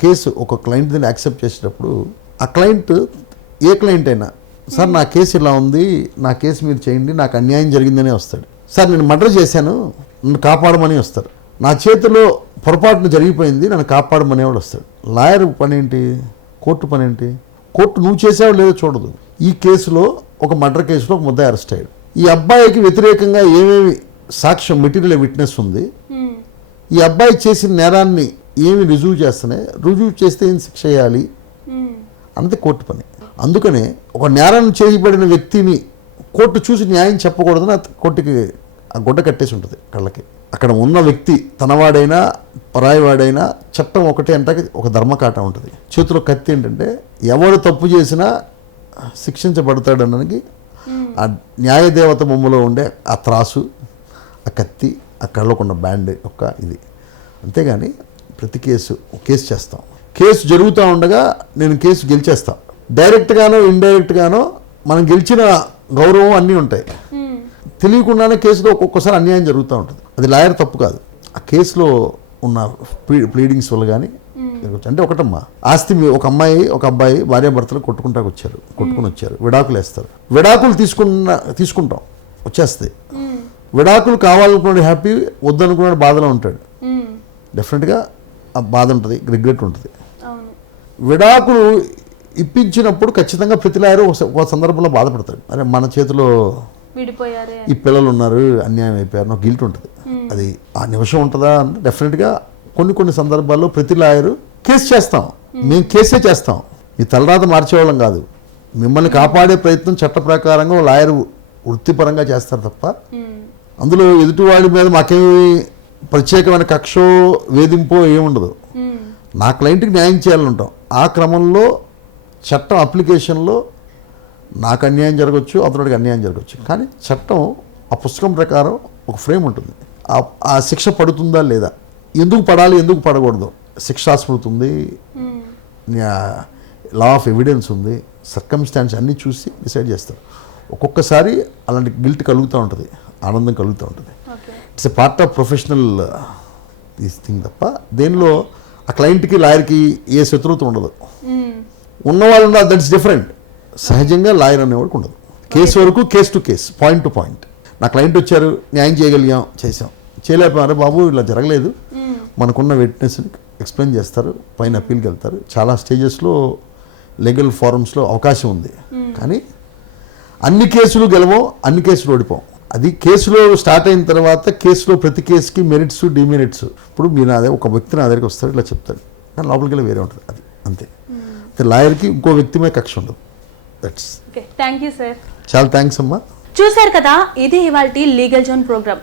కేసు ఒక క్లయింట్ దీన్ని యాక్సెప్ట్ చేసేటప్పుడు ఆ క్లయింట్ ఏ క్లయింట్ అయినా సార్ నా కేసు ఇలా ఉంది, నా కేసు మీరు చేయండి, నాకు అన్యాయం జరిగిందనే వస్తాడు. సార్ నేను మర్డర్ చేశాను, నన్ను కాపాడమని వస్తారు. నా చేతిలో పొరపాటున జరిగిపోయింది, నన్ను కాపాడమనేవాడు వస్తాడు. లాయర్ పని ఏంటి, కోర్టు పని ఏంటి? కోర్టు నువ్వు చేసావో లేదో చూడదు. ఈ కేసులో ఒక మర్డర్ కేసులో ఒక ముద్దాయి అరెస్ట్ అయ్యాడు. ఈ అబ్బాయికి వ్యతిరేకంగా ఏమేమి సాక్ష్యం మెటీరియల్ విట్నెస్ ఉంది, ఈ అబ్బాయి చేసిన నేరాన్ని ఏమి రుజువు చేస్తేనే, రుజువు చేస్తే ఏం శిక్ష చేయాలి అంతే కోర్టు పని. అందుకనే ఒక నేరం చేయబడిన వ్యక్తిని కోర్టు చూసి న్యాయం చెప్పకూడదని కోర్టుకి ఆ గుడ్డ కట్టేసి ఉంటుంది కళ్ళకి. అక్కడ ఉన్న వ్యక్తి తనవాడైనా పరాయివాడైనా చట్టం ఒకటే అంటే ఒక ధర్మకాటం ఉంటుంది. చేతిలో కత్తి ఏంటంటే ఎవరు తప్పు చేసినా శిక్షించబడతాడనడానికి ఆ న్యాయదేవత బొమ్మలో ఉండే ఆ త్రాసు, ఆ కత్తి, ఆ కళ్ళకున్న బ్యాండ్ యొక్క ఇది. అంతేగాని ప్రతి కేసు చేస్తాం. కేసు జరుగుతూ ఉండగా నేను కేసు గెలిచేస్తాను. డైరెక్ట్గానో ఇండైరెక్ట్గానో మనం గెలిచిన గౌరవం అన్నీ ఉంటాయి. తెలియకుండానే కేసులో ఒక్కొక్కసారి అన్యాయం జరుగుతూ ఉంటుంది. అది లాయర్ తప్పు కాదు, ఆ కేసులో ఉన్న ప్లీడింగ్స్ వల్ల కానీ. అంటే ఒకటమ్మా, ఆస్తి ఒక అమ్మాయి ఒక అబ్బాయి భార్యాభర్తలు కొట్టుకుని వచ్చారు, విడాకులు వేస్తారు. విడాకులు తీసుకుంటాం, వచ్చేస్తాయి. విడాకులు కావాలనుకున్నాడు హ్యాపీ, వద్దనుకున్నాడు బాధలో ఉంటాడు. డెఫినెట్గా ఆ బాధ ఉంటుంది, రిగ్రెట్ ఉంటుంది. విడాకులు ఇప్పించినప్పుడు ఖచ్చితంగా ప్రతి లాయరు ఒక సందర్భంలో బాధపడతాడు. అరే మన చేతిలో ఈ పిల్లలు ఉన్నారు, అన్యాయం అయిపోయారు, నాకు గిల్ట్ ఉంటుంది. అది ఆ నిమిషం ఉంటుందా అంటే డెఫినెట్గా కొన్ని సందర్భాల్లో ప్రతి లాయరు కేసు చేస్తాం, మేము కేసే చేస్తాం. మీ తలరాత మార్చేవాళ్ళం కాదు. మిమ్మల్ని కాపాడే ప్రయత్నం చట్ట ప్రకారంగా లాయర్ వృత్తిపరంగా చేస్తారు తప్ప అందులో ఎదుటివాడి మీద మాకేమి ప్రత్యేకమైన కక్షో వేధింపో ఏముండదు. నా క్లయింట్కి న్యాయం చేయాలంటాం. ఆ క్రమంలో చట్టం అప్లికేషన్లో నాకు అన్యాయం జరగవచ్చు, అతనికి అన్యాయం జరగవచ్చు. కానీ చట్టం ఆ పుస్తకం ప్రకారం ఒక ఫ్రేమ్ ఉంటుంది. ఆ శిక్ష పడుతుందా లేదా, ఎందుకు పడాలి ఎందుకు పడకూడదు, శిక్షాస్మృతి ఉంది, లా ఆఫ్ ఎవిడెన్స్ ఉంది, సర్కమ్స్టాన్స్ అన్నీ చూసి డిసైడ్ చేస్తారు. ఒక్కొక్కసారి అలాంటి గిల్ట్ కలుగుతూ ఉంటుంది, ఆనందం కలుగుతూ ఉంటుంది. It's a part of professional this thing తప్ప దేనిలో ఆ క్లయింట్కి లాయర్కి ఏ శత్రుత్వం ఉండదు. ఉన్నవాళ్ళు ఉన్నారు, దట్స్ డిఫరెంట్. సహజంగా లాయర్ అనేవాడికి ఉండదు. కేసు వరకు case to case, point to point. నా క్లయింట్ వచ్చారు, న్యాయం చేయగలిగాం, చేసాం. చేయలేకపోయారు, బాబు ఇలా జరగలేదు, మనకున్న విట్నెస్ని ఎక్స్ప్లెయిన్ చేస్తారు, పైన అప్పీల్కి వెళ్తారు. చాలా స్టేజెస్లో లీగల్ ఫారమ్స్లో అవకాశం ఉంది. కానీ అన్ని కేసులు గెలవం, అన్ని కేసులు ఓడిపోం. అది కేసులో స్టార్ట్ అయిన తర్వాత కేసులో ప్రతి కేసుకి మెరిట్స్ డిమెరిట్స్. ఇప్పుడు మీరు ఒక వ్యక్తి నా దగ్గరికి వస్తాడు, ఇలా చెప్తాడు, కానీ లోపలికి వెళ్ళి వేరే ఉంటుంది. అది అంతే. లాయర్కి ఇంకో వ్యక్తి మీద కక్ష ఉండదు. దట్స్. Thank you sir. చాలా థ్యాంక్స్ అమ్మా. చూశారు కదా, ఇది ఇవాల్టి లీగల్ జోన్ ప్రోగ్రామ్.